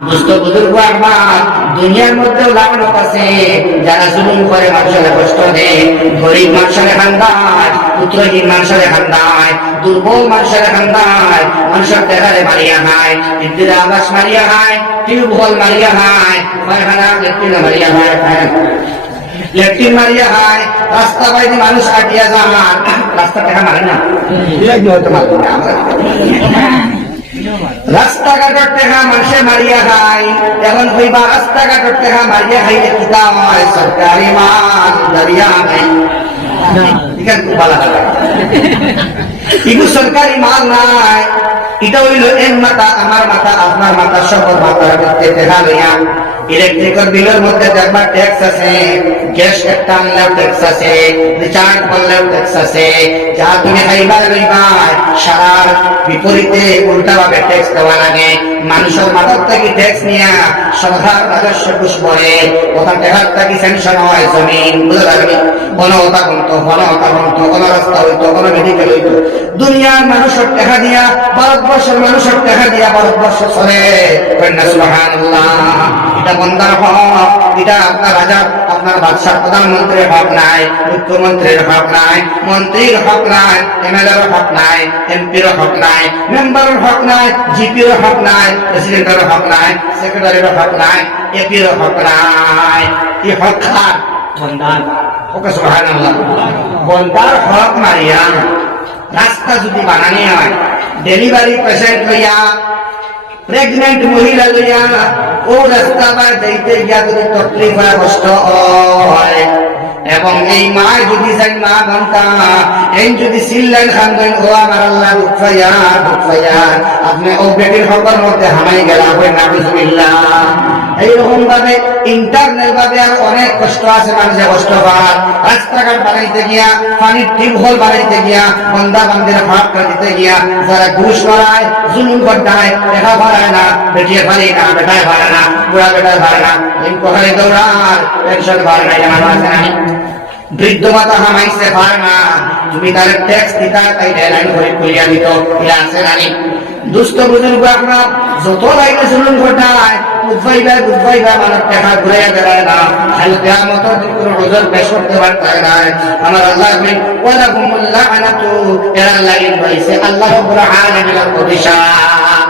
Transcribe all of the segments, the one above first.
দুস্থ বুজুর্গ আমার দুনিয়ার মধ্যে লাগানো আছে যারা জুলুম করে মানুষের কষ্ট দেয়, গরিব মানুষের খান্দায়, পুত্রহীন মানুষের খান্দায়, দুর্বল মানুষের খান্দায়, মানুষের দেখারে মারিয়া হয়, ইন্দিরা আবাস মারিয়া হয়, টিউবওয়েল মারিয়া হয়, পায়খানা লেট্রিন মারিয়া হয়, লেট্রিন মারিয়া হয়, রাস্তা বাইরে মানুষ আটিয়া যান, রাস্তা দেখা মারে না, হয়তো মারবে না, রাস্তাঘাটের টেকা মানুষে মারিয়া খায়। এখন কইবা রাস্তাঘাটের টেকা মারিয়া খাইলে কিতা হয়? সরকারি মাল দাঁড়িয়া নাই, সরকারি মাল নাই। এটা হইল এর মাথা, আমার মাথা, আপনার মাথা, সকল মাথার মধ্যে টেকা লইয়া ইলেকট্রিকের বিলের মধ্যে দেখবার ট্যাক্স আছে, গ্যাস একটা আনলেও ট্যাক্স আছে, রিচার্জ করলেও ট্যাক্স আছে, যা তুমি খাইবা লইবা সারার বিপরীতে উল্টা ভাবে ট্যাক্স দেওয়া লাগে। মানুষের মাথার থেকে ট্যাক্স নিয়ে সরকার রাজস্ব ঘুষ পড়ে, ওখান টেকার থেকে স্যাংশন হয় জমিন, বুঝতে পারবি? কোনো অতাকন্ত, কোনো অতাকন্ত, কোনো রাস্তা হইতো, কোনো মেডিকেল হইতো, দুনিয়ার মানুষের টাকা দিয়া, ভারতবর্ষের মানুষের টাকা দিয়া ভারতবর্ষ চলে। সুবহানাল্লাহ। এটা বন্দার হক, এটা আপনার রাজা, আপনার বাদশাহ, প্রধানমন্ত্রীর হক নাই, মুখ্যমন্ত্রীর হক নাই, মন্ত্রীর হক নাই, এমএলএর হক নাই, এমপির হক নাই, মেম্বারের হক নাই, জিপির হক নাই, প্রেসিডেন্টের হক নাই, সেক্রেটারির হক নাই, এপির হক নাই। এই হক কার? বন্দার। ওকে সুবহানাল্লাহ। বন্দার হক মারিয়া রাস্তা যদি বানানি হয়, ডেলিভারি পেশেন্ট লইয়া, প্রেগনেন্ট মহিলা লইয়া ও রাস্তা বাই যাইতে গিয়া যদি তকলিফ হয়, কষ্ট হয়, এবং এই মা যদি যাই মা ঘন্টা এই যদি সিল্লাইন খান দেন, ও আমার আল্লাহ দুঃখ পাইয়া আপনি ও বেটির হকের মধ্যে হামাই গেলা হয় না, বিসমিল্লাহ। এইরকম ভাবে ইন্টারনাল ভাবে আর অনেক কষ্ট আছে, মানুষের কষ্ট পায়। রাস্তাঘাট বানাইতে গিয়া, পানির টিউবওয়েল বানাইতে গিয়া, বন্দা বান্দির হক দিতে গিয়া যারা ঘুষ করায়, জুলুম করতায়, দেখা পারে না, বেটিয়ে পারি না, বেটায় পারে না, বুড়া বেটায় পারে না, কোথায় দৌড়ার পেনশন পারে না, জানানো আছে না? বৃদ্ধ মাতা হামাইছে পারে না, তুমি তার ট্যাক্স দিতা, তাই লাইন করে করিয়া দিত, এটা আছে নানি? দুস্থ বুজুর্গ আপনার যত লাইনে জুলুম ঘটায়, বুঝবাইবা মানুষ টাকা ঘুরাইয়া বেড়ায় না, খালি কিয়ামতের দিন কোনো ওজন পেশ করতে পারতায় না। আমার আল্লাহ বলেন ওয়ালাকুমুল লাআনাতু, এরা লাইন হইছে আল্লাহ রাব্বুল আলামিনের অভিশাপ।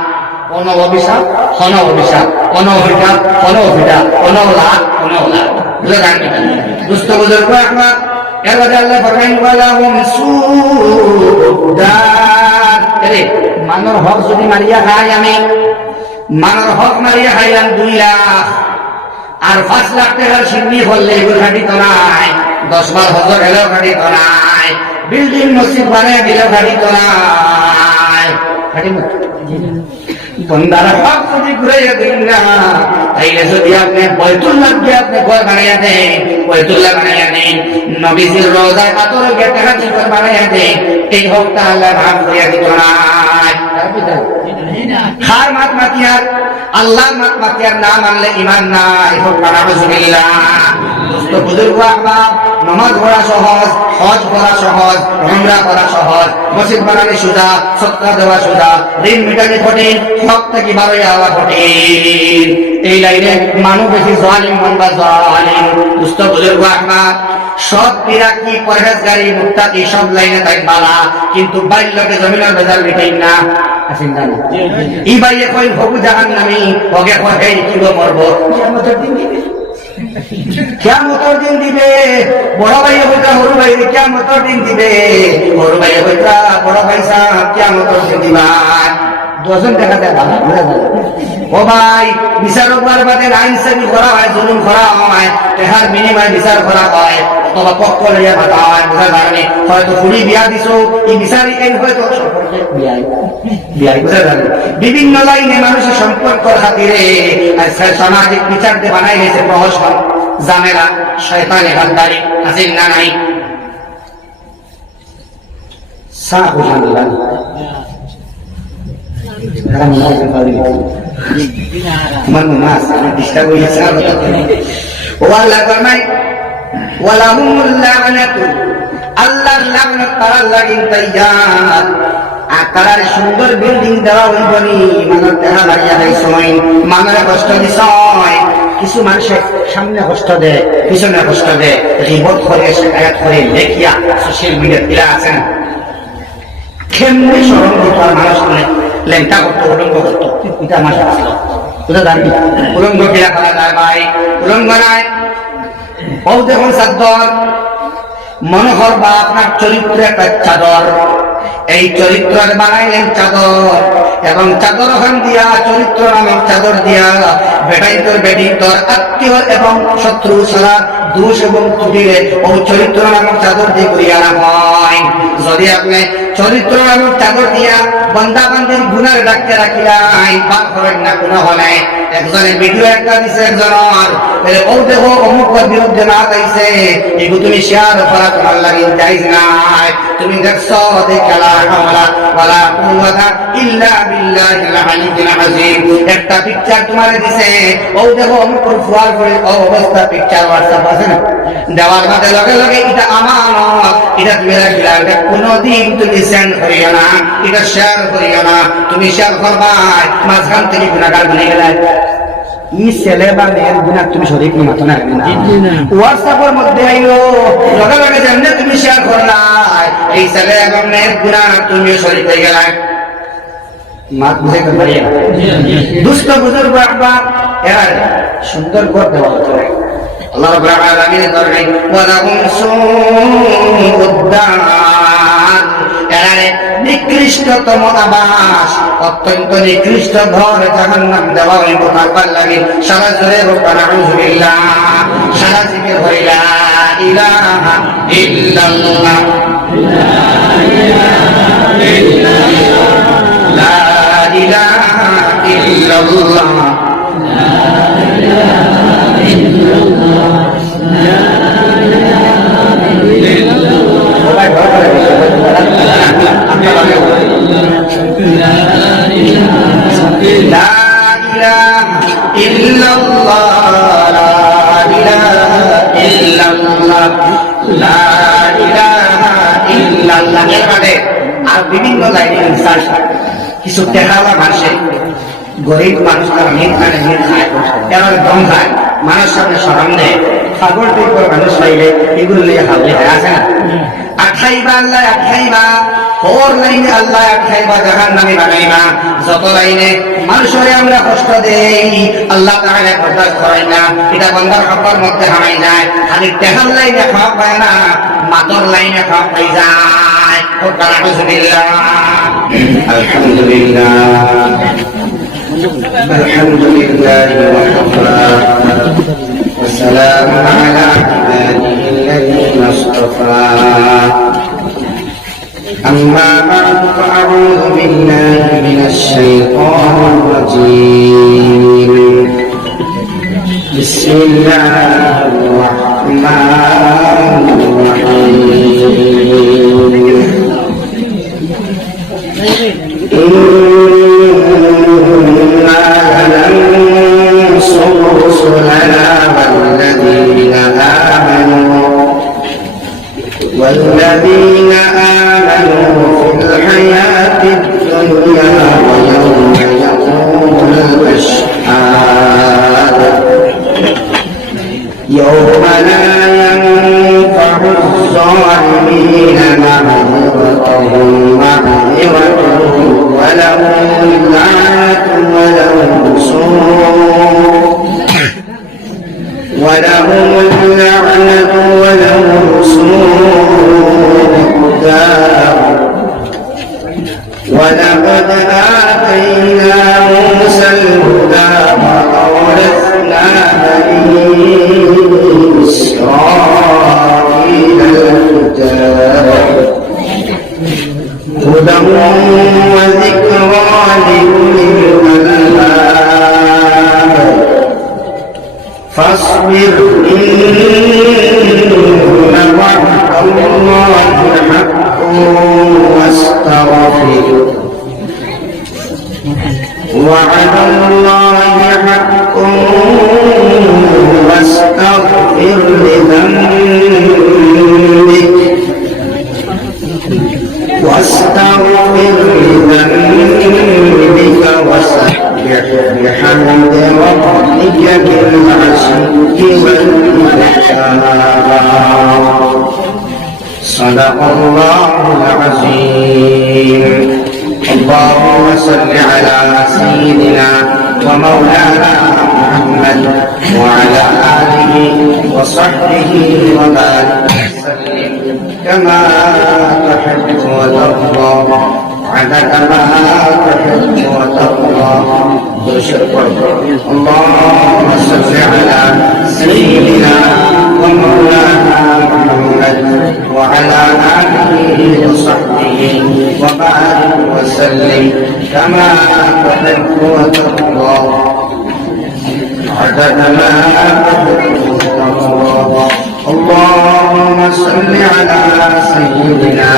কোন অভিশাপ? কোন অভিশাপ, কোন অভিশাপ, কোন অভিশাপ, কোন লাভ, কোন লাভ, বুঝে থাকবে। দুস্থ বুজুর্গ আপনার এবারে আল্লাহ ফরমাইন ওয়ালাহুম সুদার, মানর হক যদি মারিয়া খাই আমি, মানর হক মারিয়া খাইলাম 2 লাখ, আর 5 লাখ টাকার সিন্নি হলে এগুলো ঘাটি তো নাই, 10 হজর এলেও ঘাটি তো নাই, বিল্ডিং মসজিদ বানিয়ে দিলেও ঘাটি তো নাই। বন্দার হক যদি ঘুরাইয়া দিন না, তাইলে যদি আপনি বয়তুল্লাহ দিয়ে আপনি ঘর বানাইয়া দেন, বয়তুল্লাহ বানাইয়া দেন, নবীজির রওজায় পাথর গিয়ে টাকা দিয়ে ঘর বানাইয়া দেন, এই হকটা আল্লাহ ভাগ করিয়া দিব না। খার মাত মাতিয়ার, আল্লাহ মাত মাতিয়ার না মানলে ইমান নাই, হোক নাউযুবিল্লাহ। দুস্থ বুজুর্গ আহবাব, নামাজ পড়া সহজ, হজ করা সহজ, উমরা করা সহজ, মসজিদ বানানো সোজা, সদকা দেওয়া সোজা, ঋণ মেটানো কঠিন, হক থেকে বাড়াইয়া হওয়া কঠিন। এই লাইনে মানুষ বেশি জালিম বান্দা জালিম। দুস্থ বুজুর্গ আহবাব, সব পিরাকি পরহেজগারি মুত্তাকি সব লাইনে তাই বালা, কিন্তু বাইল্যকে জমিনের ভেজাল মিটাই না। ই বাইয়ে কই হবু জাহান্নামী, ওকে কই হেই কিলো মরব, কিয়ামতের দিন দিবে, কিয়ামতের দিন দিবে। বড় ভাই হইতা সরু ভাই কিয়ামতের দিন দিবে, সরু ভাই হইতা বড় ভাই সাহেব কিয়ামতের দিন দিবা। 10 টাকা দেয় ভালো, বুঝা যায়? ও ভাই, বিচার বাদে আইন সাবি করা হয়, জুলুম করা হয়, টাকার বিনিময়ে বিচার করা হয়, অথবা পক্ষ লইয়া ভাতা হয়, বুঝা যায়? হয়তো কুড়ি বিয়া দিছো, এই বিচারি আইন হয়তো সম্পর্কে বিয়াই, বুঝা যায়? বিভিন্ন লাইনে মানুষের সম্পর্কের খাতিরে সামাজিক বিচার দিয়ে বানাই গেছে প্রহসন, জামেলা, শয়তানি গাদ্দারি, আছে না নাই? আল্লাহর লানত তার লাগি তৈয়ার। আর তার সুন্দর বিল্ডিং দেওয়া হইবনি মানুষ দেখা দাঁড়িয়ে দেয় সময় মানুষের কষ্ট দিস কিছু মানুষের সামনে কষ্ট দেয় পিছনে কষ্ট দেয় রিপোর্ট করে শিকায়ত করে লেখিয়া সোশ্যাল মিডিয়া দিলা আছেন কেমনি স্মরণ করতো আর মানুষ লেংটা করতো উলঙ্গ করতো এটা আমার আসলো বুঝা জানি উলঙ্গ কিরা করা যায় ভাই উলঙ্গ নাই ও দেখুন চাদর মনোহর বা আপনার চরিত্রে একটা চাদর এই চরিত্রের বানাইলেন চাদর এবং চাদর ওখান দিয়া চরিত্র নামক চাদর দিয়া বেটাই তোর বেটি তোর আত্মীয় এবং শত্রু ছাড়া দোষ এবং ত্রুটিরে ও চরিত্র নামক চাদর দিয়ে করিয়া হয় যদি আপনি চরিত্র নামক চাদর দিয়া বন্দা বান্দির গুণের ডাকতে রাখিলাই পাপ হবেন না কোনো হলে একজনের ভিডিও একটা দিছে একজনের ও দেখো অমুকের বিরুদ্ধে না গাইছে এগুলো তুমি শেয়ার করা তোমার লাগে যাইজ নাই তুমি দেখছো দেখালা হাওলা ওয়ালা কুওয়াতা ইল্লা বিল্লাহিল আলিয়্যিল আযীম একটা পিকচার তোমারে দিছে ও দেখো অমুকের ফুয়ার করে ও অবস্থা পিকচার WhatsApp আছে না দেওয়ার মধ্যে লগে লগে এটা আমানত এটা তুমি রাখিলা এটা কোনোদিন তুমি সেন্ড করিও না এটা শেয়ার করিও না তুমি শেয়ার করবা মাঝখান থেকে গুনাহগার বনে গেলে ই ছেলে বা মেয়ের গুনাহ তুমি শরীক নি মাতো না হোয়াটসঅ্যাপের মধ্যে আইলো লগে লগে যেমনে তুমি শেয়ার করলা এই ছেলে এবং মেয়ের গুনাহ তুমিও শরীক হয়ে গেলা মাত বুঝে পারি দুষ্ট বুজুর্গ আব্বা এরা সুন্দর করে দেওয়া হতো আল্লাহ রাব্বুল আলামিন দরগায় ওয়ালাহুম সুউদ্দার এরারে নিকৃষ্টতম আবাস অত্যন্ত নিকৃষ্ট ঘর জাহান্নাম দেওয়া হইব তার লাগে সারা জোরে রব্বানা আউযুবিল্লাহ সারা জিকির হইলা ইলাহা ইল্লাল্লাহ লা ইলাহা ইল্লাল্লাহ আর বিভিন্ন লাইনে কিছু টেকাওয়া মানুষে গরিব মানুষ তারা মেঘ খায় এবার দম খায় মানুষ সামনে সরম দেয় পাগল টাইপের মানুষ লাইলে এগুলো লিয়ে হাবলে আছে না আঠাইবা আল্লাহ আঠাইবা ওর লাইনে আল্লাহ আঠাইবা জাহান্নামে বানাইবা যত লাইনে মানুষের আমরা কষ্ট দেই আল্লাহ তাআলা বরদাস্ত করে না এটা বান্দার হকের মধ্যে হারাই যায় খালি টেহার লাইনে খাওয়া পায় না মাতর লাইনে খাওয়া পাই যায় আলহামদুলিল্লাহ আলহামদুলিল্লাহ والسلام على عباده الذين اصطفى أما بعد فأعوذ بالله من الشيطان الرجيم بسم الله الرحمن الرحيم إنا لننصر رسلنا والذين آمنوا في الحياة الدنيا ويوم يقوم الأشهاد يوم لا ينفع الظالمين معذرتهم ولهم اللعنة ولهم سوء الدار ولقد آتينا موسى الهدى وأورثنا بني إسرائيل الكتاب هدى وذكرى لأولي الألباب فاصبر إن وعد الله حق واستغفر وعد الله حق واستغفر لذنبك واستغفر بالعشي والإبكار صدق الله العظيم. اللهم صل على سيدنا ومولانا محمد وعلى آله وصحبه وبارك وسلم كما تحب وترضى عدد ما تحب وترضى. اللهم صل على سيدنا ومولانا محمد وعلى آله وصحبه وبارك وسلم كما تحب وترضى عدد ما تحب وترضى. اللهم صل على سيدنا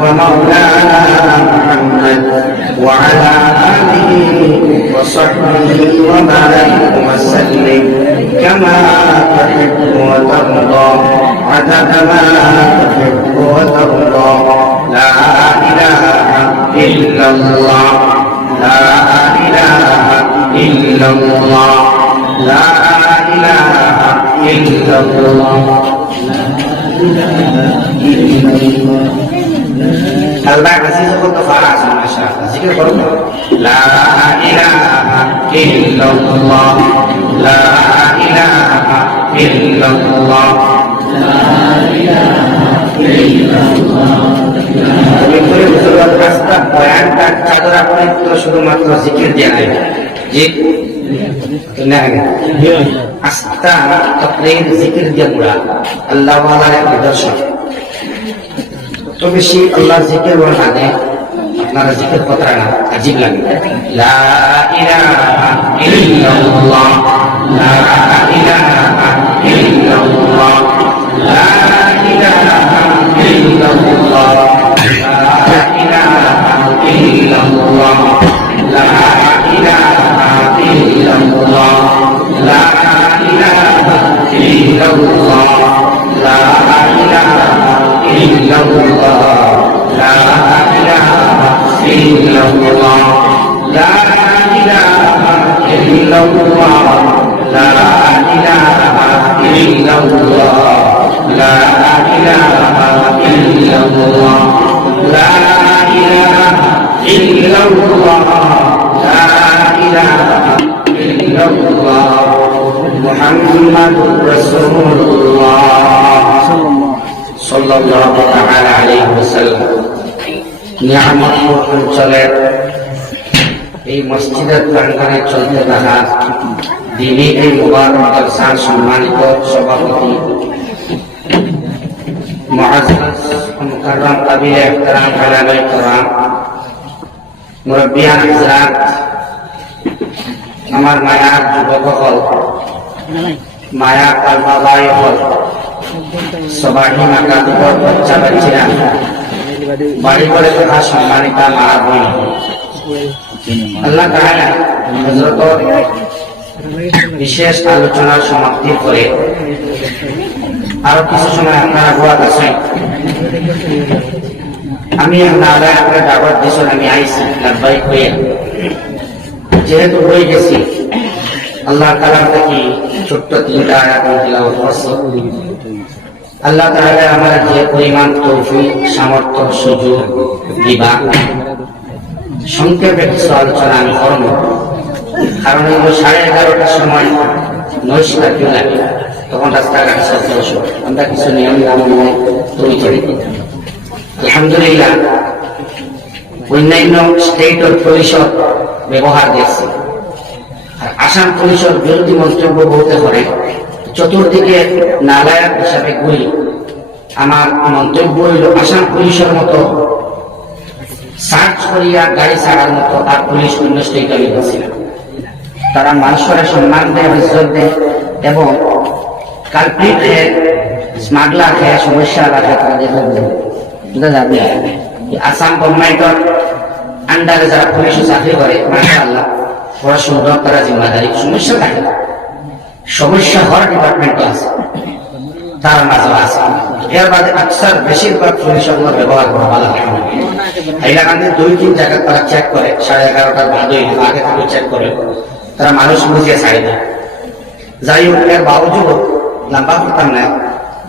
ومولانا محمد وعلى آله وصحبه وبارك وسلم كما تحب وترضى عدد ما تحب وترضى. لا إله إلا الله لا إله إلا الله لا إله إلا الله. Allah kasih sebut kefaras masyarakat. Zikir baru. La ilaha illallah. La ilaha illallah. La ilaha illallah. Betul betul kasta bayangkan cadar apa itu শুধুমাত্র zikir dia aja. Jik benar kan? Asta takrir zikir dia mula. Allah wala yang berdosa. তো বেশি আল্লাহ জিকির বলতে আপনারা জিকির কথা না আজীব লাগে। লা ইলাহা ইল্লাল্লাহ লা ইলাহা ইল্লাল্লাহ লা ইলাহা ইল্লাল্লাহ লা ইলাহা ইল্লাল্লাহ লা ইলাহা ইল্লাল্লাহ লা ইলাহা ইল্লাল্লাহ লা ইলাহা إلا الله لا إله إلا الله لا إله إلا الله لا إله إلا الله لا إله إلا الله لا إله إلا الله لا إله إلا الله محمد رسول الله সাল্লাল্লাহু তাআলা আলাইহি ওয়াসাল্লাম। নিয়ামতপুর অঞ্চলের এই মসজিদের প্রাঙ্গণে চলতে থাকা দিনী এই মুবারক জলসার সম্মানিত সভাপতি মুআজ্জাজ মুকাররম কাবির ইহতিরাম আলামে কিরাম মুরব্বিয়ান হযরত আমার মায়ার যুবকসকল মায়া কালবাবাই হল সবাই মাকা দুপুর বাচ্চা বাচ্চিরা বাড়ি করে থাকা সম্মানিতা মা বোন আল্লাহ তাআলা হযরতের বিশেষ আলোচনার সমাপ্তি করে আরো কিছু সময় আপনারা দোয়া আছেন। আমি আপনারা আপনার দাওয়াত দিয়েছেন, আমি আইছি লাভবাইক হয়ে যেহেতু হয়ে গেছি আল্লাহ তাআলা থেকে ছোট্ট তিনটা আয়াত তিলাওয়াত করছি। আল্লাহ তাআলা আমার যে পরিমাণ তৌফিক সামর্থ্য সুযোগ দিবা সংক্ষেপে কিছু আলোচনা আমি করব, কারণ 11:30টার সময় নৈশটা কেউ লাগে, তখন রাস্তাঘাট সচল আমরা কিছু নিয়ম কানুন তৈরি করি। আলহামদুলিল্লাহ অন্যান্য স্টেট পরিষদ ব্যবহার দেখছি, আর আসাম পরিষদ বিরোধী মন্তব্য বলতে পারে চতুর্দিকে নালায়ক হিসাবে ঘুরি। আমার মন্তব্য হইল আসাম পুলিশের মতো সার্চ করিয়া গাড়ি ছাড়ার মতো আর পুলিশ অন্য স্টেট আমি বলছিল। তারা মানুষের সম্মান দেয়, ইজ্জত দেয় এবং কালপ্রিট হয়ে স্মাগলার হয়ে সমস্যা রাখে তারা দেখা বুঝা যাবে। আসাম গভর্নমেন্টের আন্ডারে যারা পুলিশে চাকরি করে মাশাআল্লাহ বড় সুন্দর তারা জিম্মাদারি, সমস্যা থাকে না, সমস্যা হওয়ার ডিপার্টমেন্ট আছে তার মাঝে আছে। এর বাদে আকসার বেশিরভাগ পুলিশগুলো ব্যবহার করা ভালো হয়। হাইলাকান্দি 2-3 জায়গা তারা চেক করে, 11:30টার বাদে আগে থেকে চেক করে, তারা মানুষ বুঝিয়ে ছাড়ে দেয়। যাই হোক এর বাবজুদ লম্বা করতাম না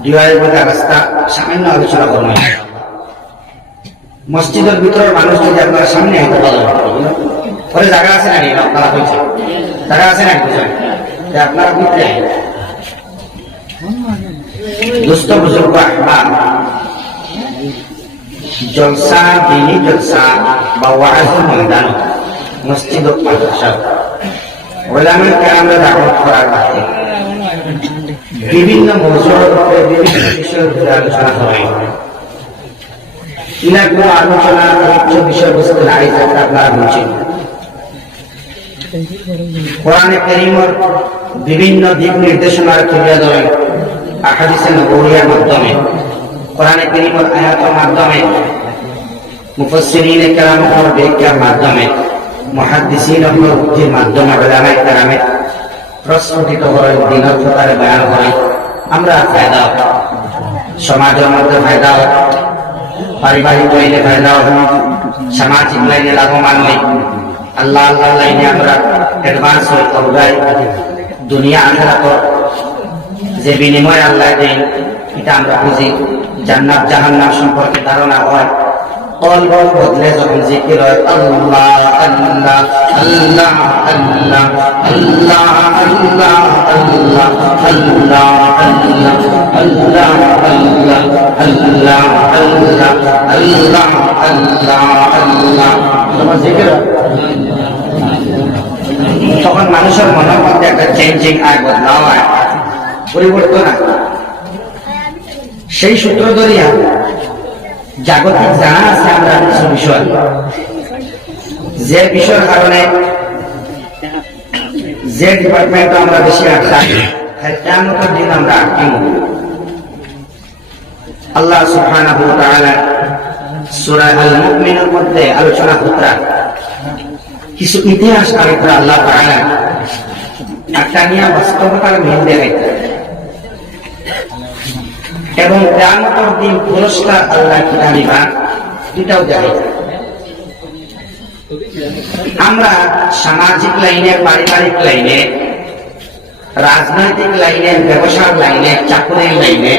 দুয়ের মধ্যে রাস্তা সামান্য আলোচনা করবেন মসজিদের ভিতরের মানুষ যদি আপনার সামনে হতে পারেন পরে জায়গা আছে নাকি আপনারা বলছেন জায়গা আছে নাকি বুঝলেন যে আপনারা ভিতরে দুস্থ বুজুর্গ আহবাব জলসা দিনী জলসা বা ওয়াজের ময়দান মসজিদ ও মাদ্রাসা ওলামায়ে কেরামরা দাওয়াত করার বাদে বিভিন্ন মওজুর উপরে বিভিন্ন বিষয়ের উপরে আলোচনা হয় ইনাগুলো আলোচনা উচ্চ বিষয়বস্তু নাই যেটা আপনারা বুঝছেন কোরআনে কারীমের বিভিন্ন দিক নির্দেশনা তুলে ধরেন আহাদিসে নবওয়ির মাধ্যমে কোরআনে কারীমের আয়াতের মাধ্যমে মুফাসসিরিনে কেরামের ব্যাখ্যার মাধ্যমে মুহাদ্দিসিনের উক্তির মাধ্যমে উলামায়ে কেরামের প্রস্ফুটিত করে দিনের কথারে বয়ান করে আমরা ফায়দা সমাজের মধ্যে ফায়দা পারিবারিক লাইনে ফায়দা সামাজিক লাইনে লাভবান হই আল্লাহ আল্লাহ লাইনে আমরা অ্যাডভান্স হই অগ্রগাই দুনিয়া আখিরাত যে বিনিময় আল্লাহ দেন এটা আমরা বুঝি জান্নাত জাহান্নাম সম্পর্কে ধারণা হয় কলব বদলে যখন জিকির হয় আল্লাহ আল্লাহ আল্লাহ আল্লাহ আল্লাহ আল্লাহ আল্লাহ আল্লাহ আল্লাহ আল্লাহ আল্লাহ আল্লাহ আল্লাহ আল্লাহ আল্লাহ আল্লাহ যখন জিকির তখন মানুষের মনের মধ্যে একটা চেঞ্জিং আয় বদলাও হয় পরিবর্তন হয় সেই সূত্র ধরিয়া জাগতিক জানা আছে আমরা কিছু বিষয় যে বিষয়ের কারণে যে ডিপার্টমেন্ট আমরা বেশি আটকাই কিয়ামতের দিন আমরা আটকিব আল্লাহ সুবহানাহু ওয়া তাআলা সূরা আল মুমিনের মধ্যে আলোচনা করতে কিছু ইতিহাস আলোচনা আল্লাহ তাআলা একটা নিয়ে বাস্তবতার মিল দেখাইতে এবং কিয়ামতের দিন পুরস্কার আল্লাহ কি দিবা এটাও জানি আমরা সামাজিক লাইনে পারিবারিক লাইনে রাজনৈতিক লাইনে ব্যবসার লাইনে চাকরির লাইনে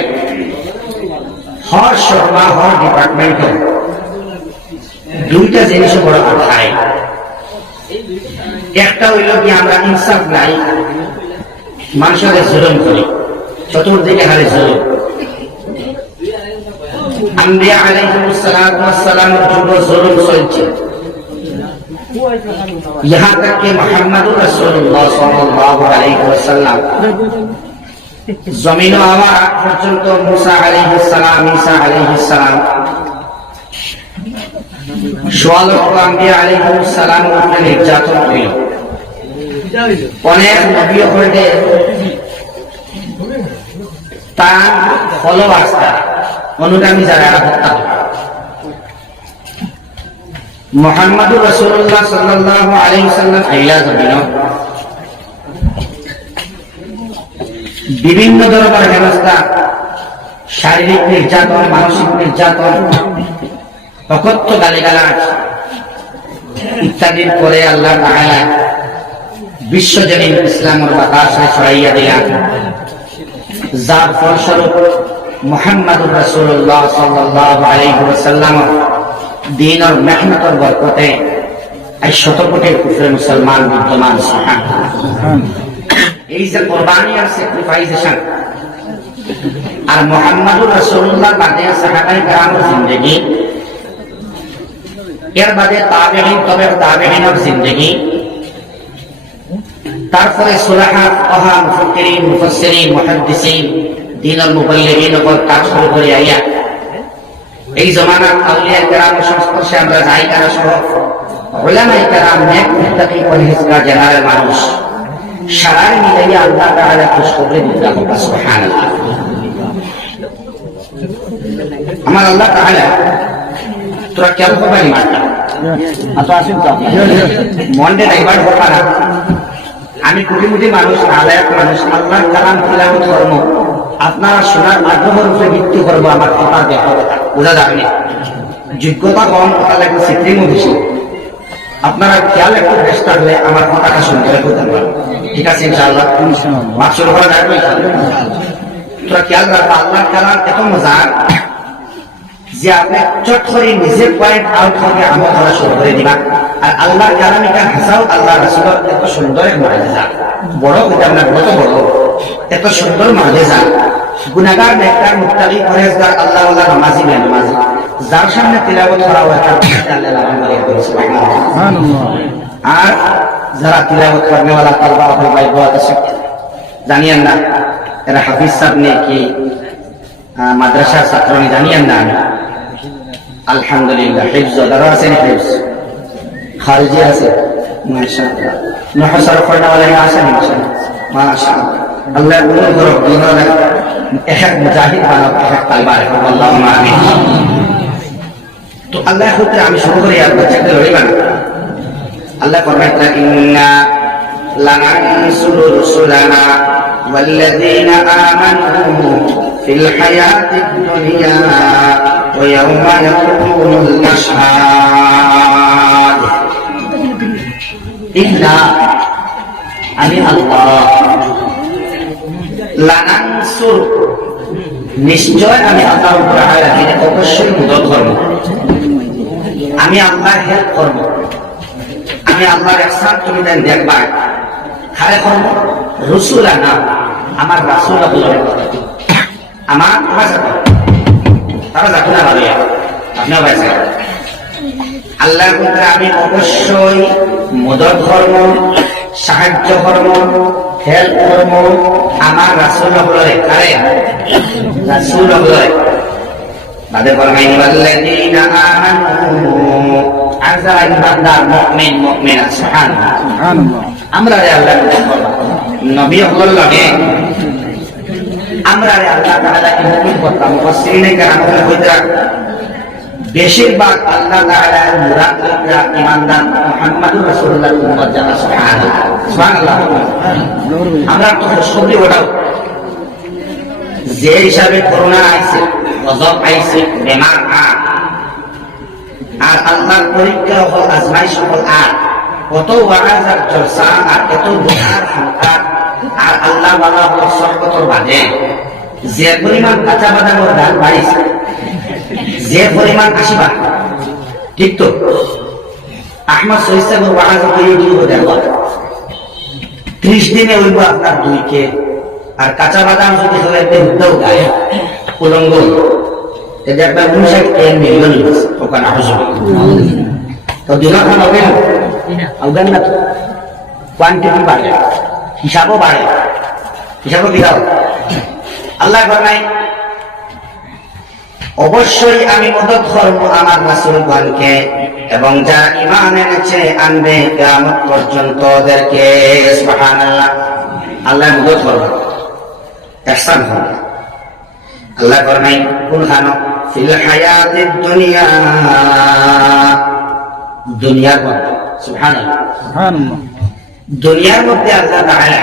হর শর্মা হর ডিপার্টমেন্ট দুইটা জিনিস বড় আঠায় একটা হইল কি আমরা ইনসাফ নাই মানুষের জুলুম করি চতুর্দিকে হারে জুলুম আম্বিয়া আলাইহিস সালাতু ওয়াস সালামের যুগে জুলুম চলছে यहाँ तक कि मुहम्मदुर रसूलुल्लाह सल्लल्लाहु अलैहि वसल्लम जमीन हवा পর্যন্ত মুসা আলাইহিস সালাম ঈসা আলাইহিস সালাম সোয়ালত আম্বিয়া আলাইহিস সালাম উপরে নির্যাতন হইল অনেক নবী হয়ে তার ফলোয়ার্স অনুগামী যারা হত্যা মুহাম্মদুর রাসূলুল্লাহ সাল্লাল্লাহু আলাইহি ওয়াসাল্লাম আইলা জমিন বিভিন্ন ধরনের ব্যবস্থা শারীরিক নির্যাতন মানসিক নির্যাতন অকথ্য গালিগালাজ ইত্যাদির পরে আল্লাহ তাআলা বিশ্বজনীন ইসলামের বাতাসে ছড়াইয়া দিলেন যার ফলস্বরূপ মুহাম্মদুর রাসূলুল্লাহ সাল্লাল্লাহু আলাইহি ওয়াসাল্লাম দিনের মেহনতের বরকতে এই শত কোটির কুফরে মুসলমান বিদ্যমান এই যে কোরবানি আর স্যাক্রিফাইসেশন আর মুহাম্মদুর রাসূলুল্লাহ বাদে সাহাবায়ে কেরামের জিন্দেগি এর বাদে তাবেঈন তবে তাবেঈনের জিন্দেগি তারপরে সুলাহা ফুকাহা মুফাক্কিরিন মুফাসসিরিন মুহাদ্দিসিন দ্বীনের মুবাল্লিগিন উপর কাজ শুরু করে আইয়া এই জমানার আউলিয়া কেরামের সংস্পর্শে আমরা যাই কারা সহ উলামায়ে কেরাম নেক মুত্তাকি পরহেজগার জেনারেল মানুষ সারার মিলাইয়া আল্লাহ তাআলা খুশখবরি দিতে হবে সুবহানাল্লাহ আমার আল্লাহ তাআলা তোরা কেন কবাই মারতা আচ্ছা আসুন তো মন্ডে ডাইভার্ট হবা না আমি কোটি মানুষ আলায়াত মানুষ আল্লাহর কালাম তিলাওয়াত করব আপনারা শোনার আগ্রহের উপরে ভিত্তি করবো আমার কথা দেখা কথা বোঝা যাবে না যোগ্যতা কম কথা লাগবে সিদ্ধিমও বেশি আপনারা খেয়াল একটু বেশ থাকলে আমার কথাটা শুনতে করতে পারেন, ঠিক আছে ইনশাআল্লাহ? মাছ শুরু করা যাবে তোরা খেয়াল রাখবা, আল্লাহর কালাম এত মজার যে আপনি চট করে নিজের পয়েন্ট আউট করে আমল করা শুরু করে দিবা। আর আল্লাহর কালাম এটা হাসাও আল্লাহ রাসূলের এত সুন্দর এক মুআজিজা, বড় এটা আপনার কত বড়, এত সুন্দর মুআজিজা। গুনাহগার নেককার মুত্তাকি পরহেজগার আল্লাহ ওয়ালা নামাজি বেনামাজি যার সামনে তিলাওয়াত করা হয় তার আল্লাহ লাভ করে সুবহানাল্লাহ। আর যারা তিলাওয়াত করনে वाला তলবা হয় ভাই বহুত আছে, জানিয়েন না এরা হাফিজ সাহেব নে কি মাদ্রাসার ছাত্র নে, জানিয়েন না? আলহামদুলিল্লাহ হিফজ দারা আছে, হিফজ খারিজি আছে মাশাআল্লাহ, নহসর করনে वाले আছে মাশাআল্লাহ। আল্লাহ গুণ করো দুনিয়া এক মুজাহিদ বানাও, এক তালবা রাখো, আল্লাহুম্মা আমিন। তো আল্লাহ খুদে আমি শুরু করি আর বাচ্চাদের রইবা না। আল্লাহ ফরমাইতা ইন্না লানানসুরু রুসুলানা ওয়াল্লাযীনা আমানু ফিল হায়াতিদ দুনিয়া ওয়া ইয়াওমা ইয়াকুমুল আশহাদ। ইন্না আমি আল্লাহ, লানানসুর নিশ্চয় আমি আল্লাহর উপর আয়াতে অবশ্যই মদত করব, আমি আল্লাহর হেল্প করব, আমি আল্লাহর ইহসান তুমি দেন দেখবা খারে করব। রাসূলানা আমার রাসূল বলে আমার ভাষা তারা যাবে না ভালো, আপনিও ভাষা আল্লাহর উপর আমি অবশ্যই মদত করব, সাহায্য করব, হেল্প করব আমার রাসূল বলে খারে রাসূল বলে বাদে ফরমাই ওয়াল্লাযীনা আমানু আযা ইমানদার মুমিন মুমিনা সুবহানাল্লাহ। আমরা রে আল্লাহ নবী হল লাগে আমরা রে আল্লাহ তাআলা মুমিন করতাম। মুফাসসিরিনে কেরাম কইরা বেশিরভাগ আল্লাহ তাআলার মুরাদ করা ইমানদার মুহাম্মদুর রাসূলুল্লাহ উম্মত যারা সুবহানাল্লাহ সুবহানাল্লাহ। আমরা তো সবই ওটাও যে হিসাবে করোনা আইছে, গজব আইছে, বেমার আর আল্লাহর পরীক্ষা হল আজমাইশ হল আর কত ওয়াজ আর জলসা আর কত দুআর হালকা আর আল্লাহ ওয়ালা হল সরকতর বাদে যে পরিমাণ কাঁচা বাদামের দাম বাড়িছে, যে পরিমাণ আসিবা ঠিক তো আহমদ শহীদ সাহেবের ওয়াজ দিয়ে দিব দেখবা 30 দিনে হইব আপনার 2 কে, আর কাঁচা বাদাম যদি হলে উদ্যোগ গায়ে উলঙ্গ এটা একটা 59 মিলিয়ন ওখানে আসবে তো দিনক্ষণ হবে আউগান না, কোয়ান্টিটি বাড়ে, হিসাবও বাড়ে, হিসাবও বিরাও। আল্লাহ ফরমায় অবশ্যই আমি মদত করব আমার রাসূলগণকে এবং যারা ঈমান এনেছে আনবে কিয়ামত পর্যন্ত ওদেরকে সুবহানাল্লাহ। আল্লাহ মদত করবে, ইহসান করবে। আল্লাহ ফরমায় কুল খানো ফিল হায়াতিদ দুনিয়া, দুনিয়ার মধ্যে সুবহানাল্লাহ সুবহানাল্লাহ দুনিয়ার মধ্যে আল্লাহ তাআলা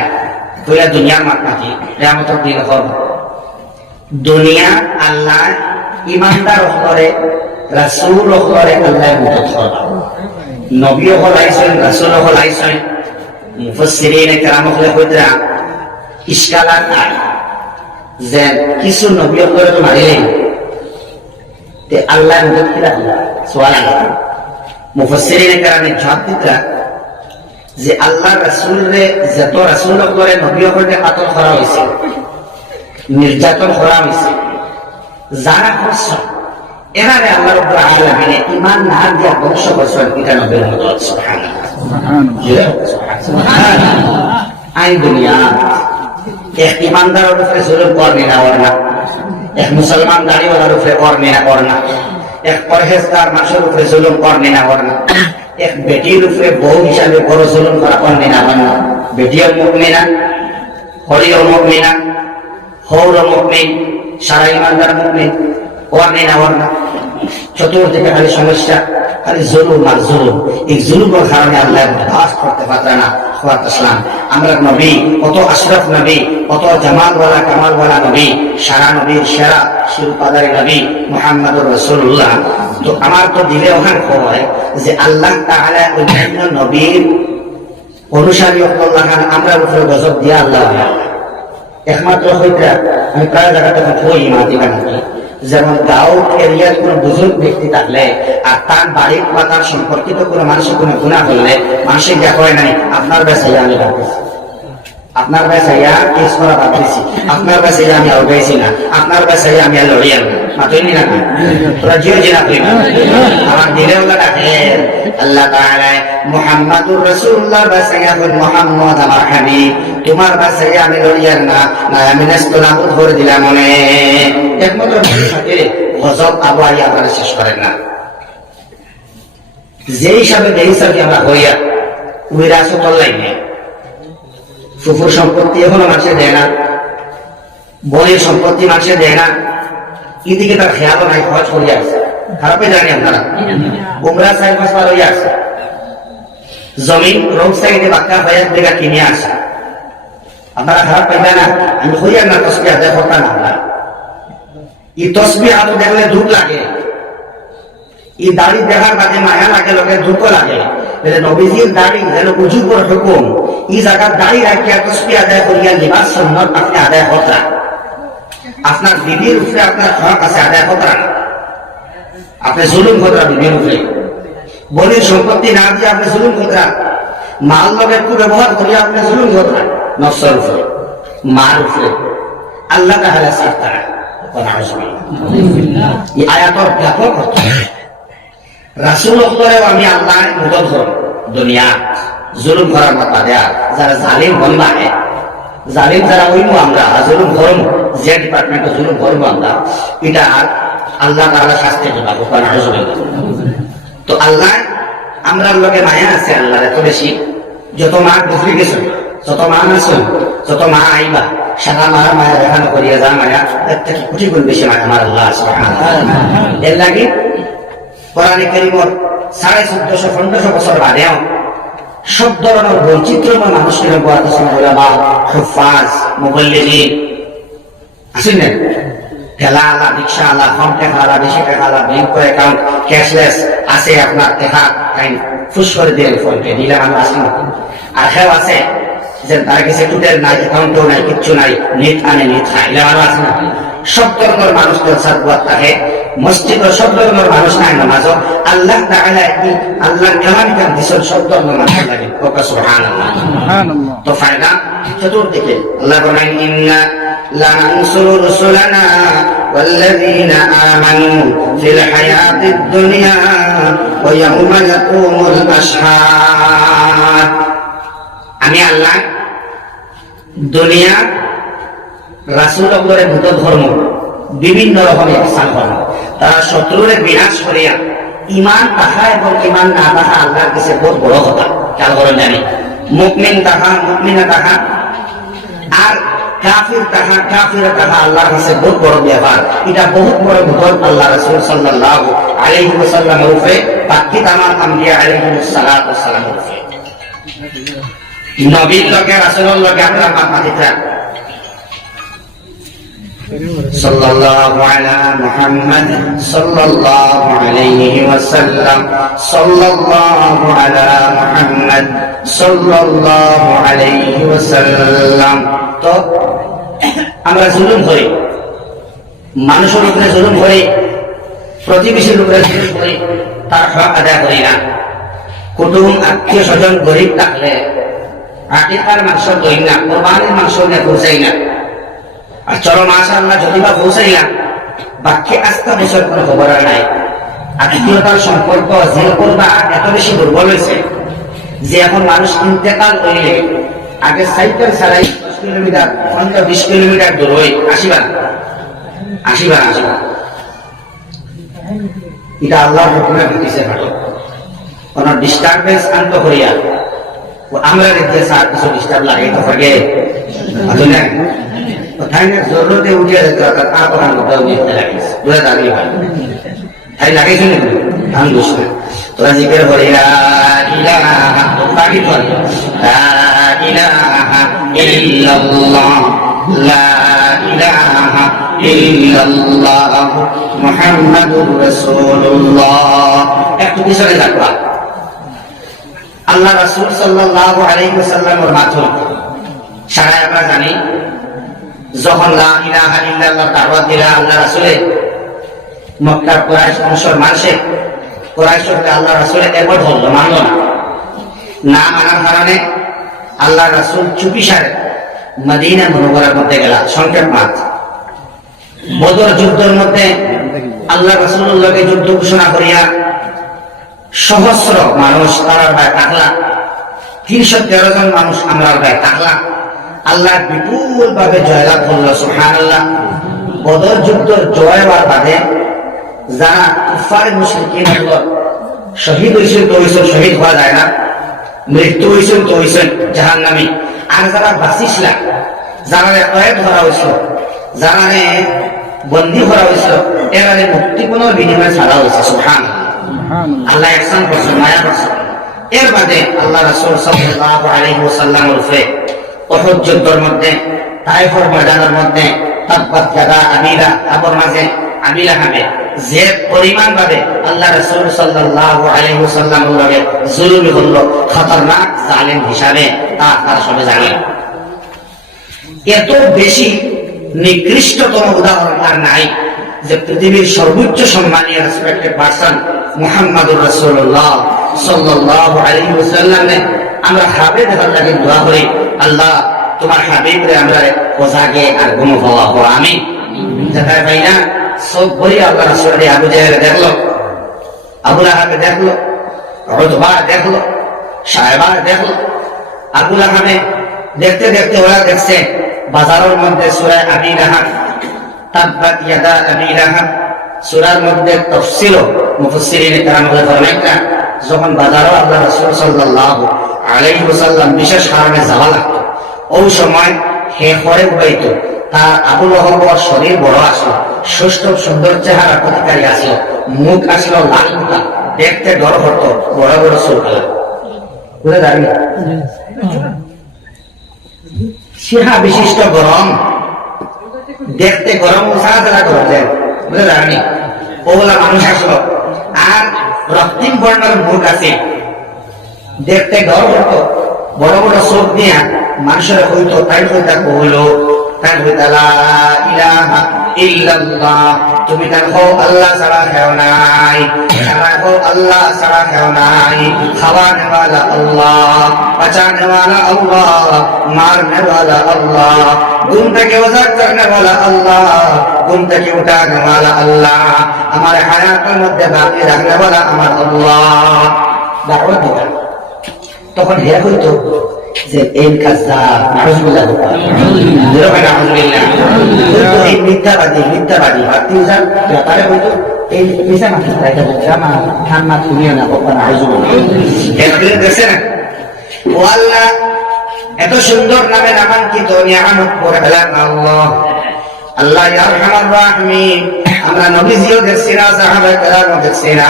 কইয়া দুনিয়ার মাত্রা কি কিয়ামতের দিন হবে। দুনিয়া আল্লাহ ইমানদার হলে রাসূল হলে আল্লাহ মদত করবে, নবী হলাইছেন রাসূল হলাইছেন। মুফাসসিরিনে কেরাম হলে কইরা ইশকালাত নাই যে কিছু নবী হলে তো মারিলেন তে আল্লাহ মদত কিরা সুবহানাল্লাহ। মুফাসসিরিনে কেরামে জবাব দিতা যে আল্লাহ রাসূলরে যত রাসূল করে নবী হলে কাতল করা হয়েছে, নির্যাতন করা হয়েছে, যারা করছে এরারে আল্লাহ রাব্বুল আলামিন ঈমান না দিয়া ধ্বংস করছেন, এটা নবীর মদত সুবহানাল্লাহ সুবহানাল্লাহ। আই দুনিয়া এক ঈমানদারের উপরে জুলুম করবে না ওরনা, এক মুসলমান দাড়িওয়ালার উপরে করবে না ওরনা, এক পরহেজগার মানুষের উপরে জুলুম করবে না ওরনা, এক বেটির উপরে বউ হিসাবে বড় জুলুম করা করবে না ওরনা। বেটিও মুমিনা, হরিও মুমিনা, হৌর মুমিন, সারা ঈমানদার মুমিন করবে না ওরনা। চতুর্দিকে খালি সমস্যা, খালি জুলুম আর জুলুম। এই জুলুমের কারণে আল্লাহ বাস করতে পারবে না। আমরা নবী, কত আশরাফ নবী, কত জামালওয়ালা কামালওয়ালা নবী, সারা নবীর সেরা শিরোপাধারী নবী মুহাম্মদুর রাসূলুল্লাহ। তো আমার তো দিলে ওখানে হয় যে আল্লাহ তাআলা অন্যান্য নবীর অনুসারী আমরা উপরে গজব দিয়ে আল্লাহ একমাত্র হইতে আমি প্রায় জায়গাটা কই মাতিবা নাকি, যেমন গাঁও এরিয়ার কোন বুজুর্গ ব্যক্তি থাকলে আর তার বাড়ির বা তার সম্পর্কিত কোনো মানুষের কোনো গুণা করলে মানুষের যা করে নাই, আপনার বেসাইয়া আমি ভাবতেছি, আপনার বেসাইয়া কেস করা ভাবতেছি, আপনার বেসাইয়া আমি আর গাইছি না, আপনার বেসাইয়া আমি আর লড়িয়ে আনবো মাতুইনি না, তোরা জিও জিনা করি না। আমার দিলে ওলা ডাকে আল্লাহ তাআলা মুহাম্মাদুর রাসূলুল্লাহ বেসাইয়া বল মুহাম্মদ আমার হাবিব, তোমার বেসাইয়া আমি লড়িয়ার না, না আমি নেস্ত নাবুদ করে দিলাম মনে। একমাত্র সাথে গজব আবহাওয়া আপনারা শেষ করেন না। যে হিসাবে যে হিসাবে আমরা হইয়া উইরাসত লাইনে ফুফুর সম্পত্তি এখনো মানুষের দেয় না, বোনের সম্পত্তি মানুষের দেয় না, এদিকে তার খেয়ালও নাই, খরচ করিয়া আছে। খারাপে জানি আপনারা উমরা 4-5 বার হইয়া আছে, জমিন রোড সাইডে বাক্কা হয়ে জায়গা কিনে আসা, আপনারা খারাপ পাইবে না। আমি হইয়া না তসবিহ আদায় করতাম না, এই তসবিহ আলো দেখলে দুঃখ লাগে, এই দাড়ি দেখার বাদে মায়া লাগে, লোকের দুঃখ লাগে। নবীজির দাড়ি যেন উজুবর হুকুম, এই জায়গার দাড়ি রাখিয়া তসবিহ আদায় করিয়া লিবাস সুন্নাত আপনি আদায় হতরা, আপনার বিবির উপরে আপনার হক আছে আদায় হতরা, আপনি জুলুম হতরা বিবির উপরে, বলির সম্পত্তি না দিয়ে আপনি জুলুম হতরা, মাল লোকের ব্যবহার করিয়া আপনি জুলুম হতরা, নফসের উপরে মার উপরে আল্লাহ তাআলা সাফতারা এই আয়াতর ব্যাপক অর্থ। রাসূল উপরেও আমি আল্লাহ মদদ করব, দুনিয়া জুলুম করার কথা দেয়া যারা জালিম বন্ধা হয়, জালিম যারা হইব আমরা জুলুম করব, যে ডিপার্টমেন্টে জুলুম করবো আমরা, এটা আল্লাহ তাআলা শাস্তি দেবা। তো আল্লাহ আমরা লোকে মায়া আছে আল্লাহর এত বেশি, যত মা গুজরি গেছে, যত মা আসুন, যত মা আইবা, সারা মারা মায়া দেখানো করিয়া যা মায়া এর থেকে কোটি গুণ বেশি মায়া আমার আল্লাহ সুবহানাহু ওয়া তাআলা। এর লাগি কোরআনে কারীমত 1450-1500 বছর বাদেও সব ধরনের বৈচিত্র্যময় মানুষের উলামা, হুফাজ, মুবাল্লিগিন আছেন না, ঠেলাওয়ালা, রিক্সাওয়ালা, কম টাকাওয়ালা, বেশি টাকাওয়ালা, ব্যাংক অ্যাকাউন্ট ক্যাশলেস আছে, আপনার টাকা ফুস করে দিলেন ফোনপে দিলে মানুষ আসে না। আর কেউ আছে যে তার কাছে টুটের নাই, অ্যাকাউন্টও নাই, কিচ্ছু নাই, নিট আনে নিট খায়, এলে মানুষ আছে না। সব ধরনের মানুষ সাদবাদ থাকে, মসজিদ সব ধরনের মানুষ নাই, নামাজও আল্লাহ তাআলা কি আল্লাহর কালাম কাম দিছেন সব ধরনের মানুষ লাগে। সুবহানাল্লাহ, সুবহানাল্লাহ। তো ফায়দা চতুর্দিকে আল্লাহ বলেন ইন্না লানসুরু রুসুলানা ওয়াল্লাযীনা আমানু ফিল হায়াতিদ দুনিয়া ওয়া ইয়াওমা ইয়াকুমুল আশহাদ। আমি আল্লাহ দুনিয়া রাসূল অবরে ভূত ধর্ম বিভিন্ন রকমের ইহসান করব, তারা শত্রুরে বিনাশ করিয়া ঈমান তাহা এবং ঈমান না তাহা আল্লাহর কাছে বহুত বড় কথা। খেয়াল করেন, জানি মুমিন তাহা মুমিনা তাহা আর কাফির তাহা কাফিরা তাহা আল্লাহর কাছে বহুত বড় ব্যাপার। এটা বহুত বড় ভূত আল্লাহ রাসূল সাল্লাল্লাহু আলাইহি ওয়াসাল্লামের উপরে, বাকি তামাম আম্বিয়া আলাইহিস সালাতু ওয়াস সালামের উপরে। নবীর লোকে রাসূলের লোকে আপনারা মাতিতা সাল্লাল্লাহু আলা মুহাম্মদ সাল্লাল্লাহু আলাইহি ওয়াসাল্লাম, সাল্লাল্লাহু আলা মুহাম্মদ সাল্লাল্লাহু আলাইহি ওয়াসাল্লাম। তো আমরা জুলুম করি, মানুষের উপরে জুলুম করি, প্রতিবেশীর উপরে জুলুম করি, তার হক আদায় করি না। কুটুম আত্মীয় স্বজন গরিব থাকলে আকিকার মাংস দই না, কোরবানির মাংস নিয়ে পৌঁছাই না। আর চলো মাশাআল্লাহ যদি বা পৌঁছাই না, বাকি আস্থা বছর কোনো খবর নাই। আত্মীয়তার সম্পর্ক যে করবা এত বেশি দুর্বল হয়েছে যে এখন মানুষ ইন্তেকাল করলে আগে সাইকেল ছাড়াই 10 কিলোমিটার 20 কিলোমিটার দূর হয়ে আসিবা। এটা আল্লাহর হুকুমে ঘটেছে। কোন ডিস্টার্বেন্স আনতে করিয়া আমরা রেখে সার কিছু ডিস্টার্ব লাগে তো থাকে আসলে কোথায় না জরুরতে উঠিয়ে যেতে তারপর আমরা উঠতে লাগিস বুঝে দাঁড়িয়ে হয় আরে লাগাইছো না ধান দোষ না তোরা জিজ্ঞেস করে লা ইলাহা পারি কর লা ইলাহা ইল্লাল্লাহ লা ইলাহা ইল্লাল্লাহ মুহাম্মাদুর রাসূলুল্লাহ একটু পিছনে রাখবা আল্লাহ রাসূল সাল্লাল্লাহু আলাইহি ওয়াসাল্লামের মাধ্যমে সারা আমরা জানি যখন লা ইলাহা ইল্লাল্লাহ দাওয়াত দিলা আল্লাহ রাসূলে মক্কার কুরাইশ বংশের মানুষে কুরাইশকে আল্লাহ রাসূলে একবার ধরল মানল না মানার কারণে আল্লাহ রাসূল চুপিসারে মদিনা মুনাওয়ারার মধ্যে গেল সংক্ষেপ মাত বদর যুদ্ধের মধ্যে আল্লাহ রাসূলুল্লাহকে যুদ্ধ ঘোষণা করিয়া সহস্র মানুষ তারার গায়ে থাকলা 313 জন মানুষ আমরার গায়ে থাকলা আল্লাহ বিপুল ভাবে জয়লাভ করলো সুবহানাল্লাহ বদর যুদ্ধের জয় হওয়ার বাদে যারা কুফারে মুশরিকিন হলো শহীদ হয়েছেন তো হয়েছেন শহীদ হওয়া যায় না মৃত্যু হয়েছেন তো হয়েছেন জাহান্নামী আর যারা বাঁচিছিলা যারা কয়েক ধরা হয়েছিল যারা বন্দী করা হয়েছিল এরা মুক্তিপণের বিনিময়ে ছাড়া হয়েছে সুবহানাল্লাহ আল্লাহ ইহসান করছেন মায়া করছেন এর বাদে আল্লাহ রাসূল সাল্লাল্লাহু আলাইহি ওয়াসাল্লামের উপরে উহুদ যুদ্ধের মধ্যে তায়েফের ময়দানের মধ্যে তাব্বাত ইয়াদা আবিলা আবর মাঝে আবিলা হবে যে পরিমাণ ভাবে আল্লাহ রাসূল সাল্লাল্লাহু আলাইহি ওয়াসাল্লামের লগে জুলুম হলো খতরনাক জালেম হিসাবে তারা সবাই জানেন এত বেশি নিকৃষ্টতম উদাহরণ আর নাই যে পৃথিবীর সর্বোচ্চ সম্মানীয় রেসপেক্টেড পারসন মুহাম্মাদুর রাসূলুল্লাহ সাল্লাল্লাহু আলাইহি ওয়াসাল্লামে আমরা হাবিব দেখার লাগে দোয়া করি আল্লাহ তোমার হাবিবরে আমরা ওজাগে আর গুণ হওয়া হো আমি জায়গায় পাই না সব বলি আল্লাহ রাসূল আবু জাহেল দেখলো আবু লাহাব দেখলো উতবা দেখলো সাহেবা দেখলো আবু লাহাবে দেখতে দেখতে ওরা দেখছে বাজারের মধ্যে সূরা আবি লাহাব তাব্বাত ইয়াদা আবি লাহাব সূরার মধ্যে তাফসীর মুফাসসিরিন کرام বলেন না যখন বাজারে আল্লাহ রাসূল সাল্লাল্লাহু আলাইহি ওয়াসাল্লাম বিশেষ কারণে যাওয়া লাগতো ওই সময় হে করে উঠাইতো তার আবু লাহাবের শরীর বড় আসলো সুস্থ সুন্দর চেহারা প্রতিকারী আসলো মুখ আসলো লাল মুখা দেখতে ডর হতো বড় বড় চুলকালা বুঝে দাঁড়িয়ে সিহা বিশিষ্ট গরম দেখতে গরম সারা করতেন বুঝে দাঁড়ানি ওগুলা মানুষ আসলো আর রক্তিম বর্ণের মুখ আছে দেখতে ডর হতো বড় বড় চোখ দিয়া মানুষের হইতো তাই হইতা কইলো তাই হইতা লা ইলাহা ইল্লাল্লাহ তুমি তার হো আল্লাহ ছাড়া কেউ নাই ছাড়া হো আল্লাহ ছাড়া কেউ নাই খাওয়ানে वाला আল্লাহ বাঁচানে वाला আল্লাহ মারনে वाला আল্লাহ ঘুম থেকে ওজাগ করনে वाला আল্লাহ ঘুম থেকে উঠানে वाला আল্লাহ আমার হায়াতের মধ্যে বাকি রাখনে वाला আমার আল্লাহ দাওয়াত দিবেন তখন হে হইতো যে এই কাজদার নাউজুবিল্লাহ যেরকম নাউজুবিল্লাহ এই মিথ্যাবাদী বাতি উজান ব্যাপারে হইতো এই মিশা মাথা রাখা জামা ঠান্ডা তুমিও না বাবা নাউজুবিল্লাহ এগুলো দেখছে না ও আল্লাহ এত সুন্দর নামে নামাঙ্কিত নিয়ামত করে দিলেন আল্লাহ আল্লাহ ইয়া আরহামার রাহিমিন আমরা নবীজিও দেখছি না সাহাবায়ে কেরামও দেখছি না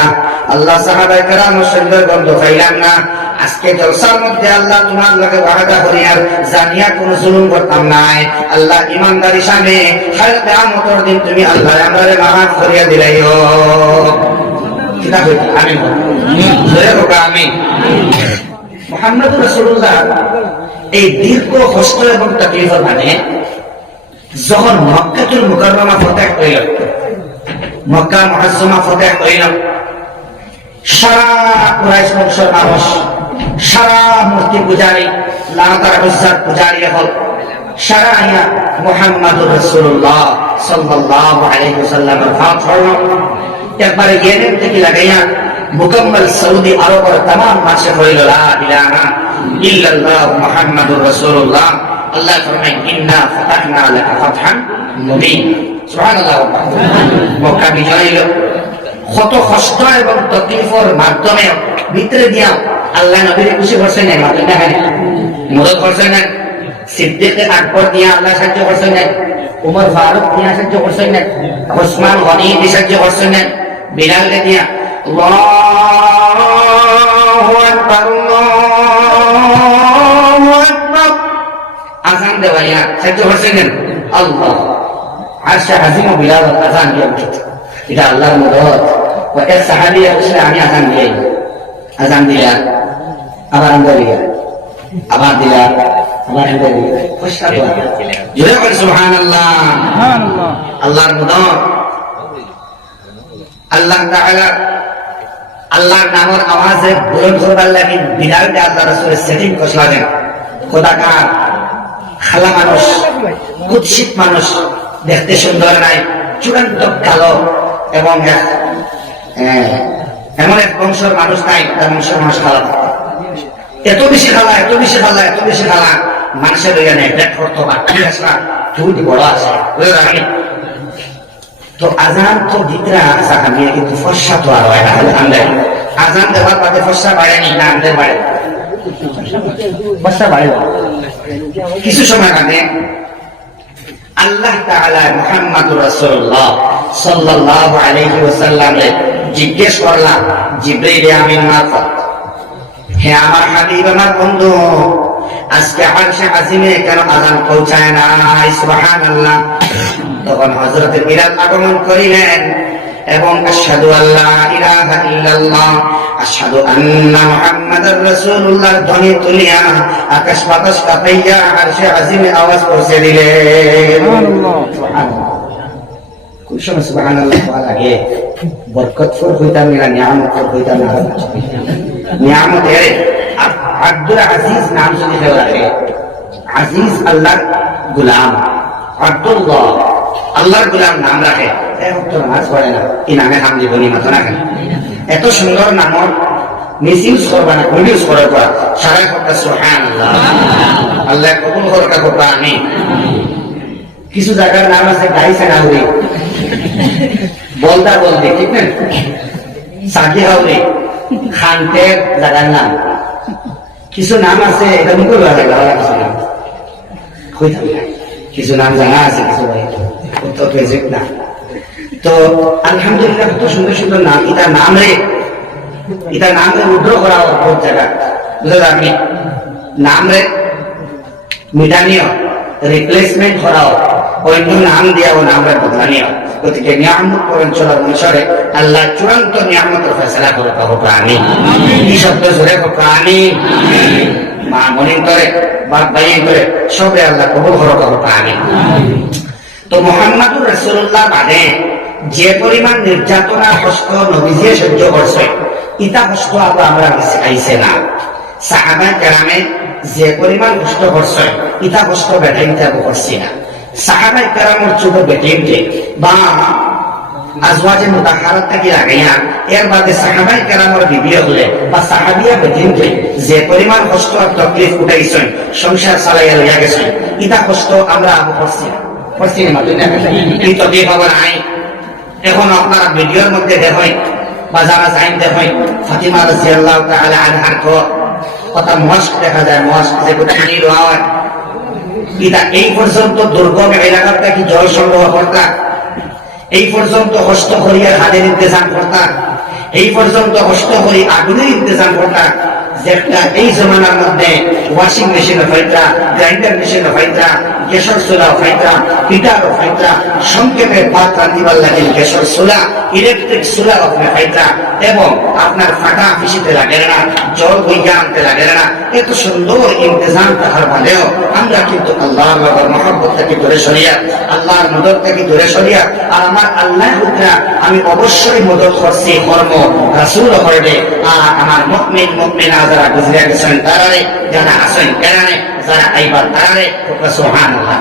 আল্লাহ সাহাবায়ে কেরামও সুন্দর গন্ধ পাইলাম না আজকে জলসার মধ্যে আল্লাহ তোমার লগে ওয়াদা করি আর জানিয়া কোনো জুলুম করতাম নাই আল্লাহ ইমানদারি সামনে হায় কিয়ামতের দিন তুমি আল্লাহ আমারে মাফ করিয়া দিলাইও কিতা কইতা আমিন জয় হোক আমিন মুহাম্মদুর রাসূলুল্লাহ এই দীর্ঘ কষ্ট এবং তাকলিফের মানে যখন মক্কাতুল মুকাররমা ফতহ হইল মক্কা মুআজ্জামা ফতহ হইল সারা কুরাইশ বংশের মানুষ সারা মূর্তি পূজারী লাতার উজ্জার পূজারী হল সারা আয়া মুহাম্মাদুর রাসূলুল্লাহ সাল্লাল্লাহু আলাইহি ওয়াসাল্লামের ভাব হলো একবারে ইয়েমেন থেকে লাগাইয়া মুকম্মল সৌদি আরবের तमाम মাসে হইল লা ইলাহা ইল্লাল্লাহ মুহাম্মাদুর রাসূলুল্লাহ আল্লাহ ফরমায় ইন্না ফাতাহনা লাকা ফাতহান মুবিন সুবহানাল্লাহ মক্কা বিজয় হলো কত কষ্ট এবং তকলিফের মাধ্যমে ভিতরে দিয়া আল্লাহ নবীর খুশি করছেন না মাত্র না মদদ করছেন না সিদ্দিক আকবর দিয়া আল্লাহ সাহায্য করছেন না উমর ফারুক দিয়া সাহায্য করছেন না ওসমান গনি দিয়া সাহায্য করছেন না বিলাল দিয়া আল্লাহু আকবার আল্লাহু আকবার আযান দেওয়া সাহায্য করছেন আল্লাহ আরশে আজিম ও বিলাল আযান দিয়ে উঠছে এটা আল্লাহর মদদ ও এক সাহাবী আসলে আমি আযান দিই আযান দিলা আবার আমরা দিলা আবার দিলা আবার আমরা দিলা খুশাবা জোরে বল সুবহানাল্লাহ সুবহানাল্লাহ আল্লাহর মদদ আল্লাহ তাআলা আল্লাহর নামের আওয়াজে বুলন্দ করবার লাগি বিলালকে আল্লাহ রাসূলের সেটিং করলেন খোদাকার খালা মানুষ কুৎসিত মানুষ দেখতে সুন্দর নাই চূড়ান্ত কালো এবং এমন এক বংশের মানুষ নাই তার বংশের মানুষ খালা এত বেশি খালা এত বেশি খালা এত বেশি খালা মানুষের নেগলেক্ট করতো বা কি আসা চুটি বড় আছে বুঝে রাখি তো আজান তো দিতরা সাহাবি কিন্তু ফর্সা তো আর হয় না আন্দাজ আজান দেওয়ার পরে ফর্সা বাড়েনি না আন্দাজ বাড়ে ফর্সা বাড়ে কিছু সময় আগে আল্লাহ তাআলা মুহাম্মদুর রাসূলুল্লাহ সাল্লাল্লাহু আলাইহি ওয়াসাল্লামকে জিজ্ঞেস করলাম জিবরাইল আমিন মারফত হে আমার হাবিব আমার বন্ধু আজকে আরশে আজিমে কেন আযান পৌঁছায় না সুবহানাল্লাহ তখন হযরত বিলাল আগমন করিলেন এবং আশহাদু আল্লা ইলাহা ইল্লাল্লাহ আশহাদু আন্না মুহাম্মাদার রাসূলুল্লাহ ধ্বনি তুলিয়া আকাশ বাতাস কাঁপাইয়া আরশে আজিমে আওয়াজ পৌঁছে দিলেন সুবহানাল্লাহ কোন সময় সুবহানাল্লাহ বলা লাগে বরকতফুল হইতাম না নিয়ামতফুল হইতাম না নিয়ামত এর আব্দুল আজিজ নাম শুনে লাগে আজিজ আল্লাহর গোলাম আব্দুল্লাহ আল্লাহর গোলাম নাম রাখে তো নামাজ পড়ে না এই নামে নাম দিব নি মতো না এত সুন্দর নাম মিসইউজ করবা না মিসইউজ করার পর সারা কথা সুবহানাল্লাহ আল্লাহ কবুল করুক কথা আমি কিছু জায়গার নাম আছে গাইছে না হই বলতা বলতে ঠিক না সাকি হাওরে খানতের জায়গার নাম কিছু নাম আছে এটা মুখে লাগে কিছু নাম কইতাম না কিছু নাম জানা আছে কিছু তো প্রেজেন্ট না তো আলহামদুলিল্লাহ কত সুন্দর সুন্দর নাম এটা নাম রে উদ্র করা বহুত জায়গা বুঝলেন আপনি নাম রে মিটানিও রিপ্লেসমেন্ট করাও অন্য নাম দিয়া ও নাম রে বদলানিও গতিকে নিয়ামত করেন চলার অনুসারে আল্লাহ চূড়ান্ত নিয়ামতের ফয়সালা করে পাবো প্রাণী এই শব্দ জোরে প্রাণী মা মনিন করে বাপ ভাইয়ের করে সবে আল্লাহ কবুল করো পাবো প্রাণী তো মুহাম্মদুর রাসূলুল্লাহ বাদে যে পরিমাণ নির্যাতনা কষ্ট নবীজি সহ্য করছে ইতা কষ্ট আবার আমরা আইছে না সাহাবায়ে কেরামে যে পরিমাণ কষ্ট করছে ইতা কষ্ট বেটাইতে করছি না সাহাবায়ে কেরামের চুপ বেটাইতে বা আজওয়াজে মুতাহহারাত থেকে লাগাইয়া এর বাদে সাহাবায়ে কেরামের বিবি হলে বা সাহাবিয়া বেটাইতে যে পরিমাণ কষ্ট আর তকলিফ উঠাইছেন সংসার চালাইয়া লইয়া গেছেন ইতা কষ্ট আমরা আবু করছি না কিন্তু খবর নাই এখন আপনারা ভিডিওর মধ্যে দেখেন বা যারা জাইন দেখেন ফাতিমা রাদিয়াল্লাহু তাআলা আনহার কথা মস্ক দেখা যায় মস্ক যে কোটা নিয়ে রওয়া হয় এটা এই পর্যন্ত দুর্গম এলাকার থেকে জল সংগ্রহ করতা এই পর্যন্ত হস্ত করিয়ার হাতের ইন্তজাম করতা এই পর্যন্ত হস্ত করি আগুনের ইন্তজাম করতা যেটা এই জমানার মধ্যে ওয়াশিং মেশিন ফাইটা গ্রাইন্ডার মেশিন ফাইটা গ্যাসের চুলা ফাইটা হিটার ফাইটা সংক্ষেপে ভাত রান্ধিবার লাগে গ্যাসের চুলা ইলেকট্রিক চুলা আপনি ফাইটা এবং আপনার ফাটা পিছিতে লাগে না জল বইয়া আনতে লাগে না এত সুন্দর ইন্তজাম থাকার বাদেও আমরা কিন্তু আল্লাহর মহব্বত থেকে দূরে সরিয়া আল্লাহর মদদ থেকে দূরে সরিয়া আর আমার আল্লাহ হুকরা আমি অবশ্যই মদদ করছি কর্ম রাসূল করবে আর আমার মুমিন মুমিনা যারা গুজরে গেছেন তারারে যারা আছেন কেরানে যারা আইবার তারারে সুবহানাল্লাহ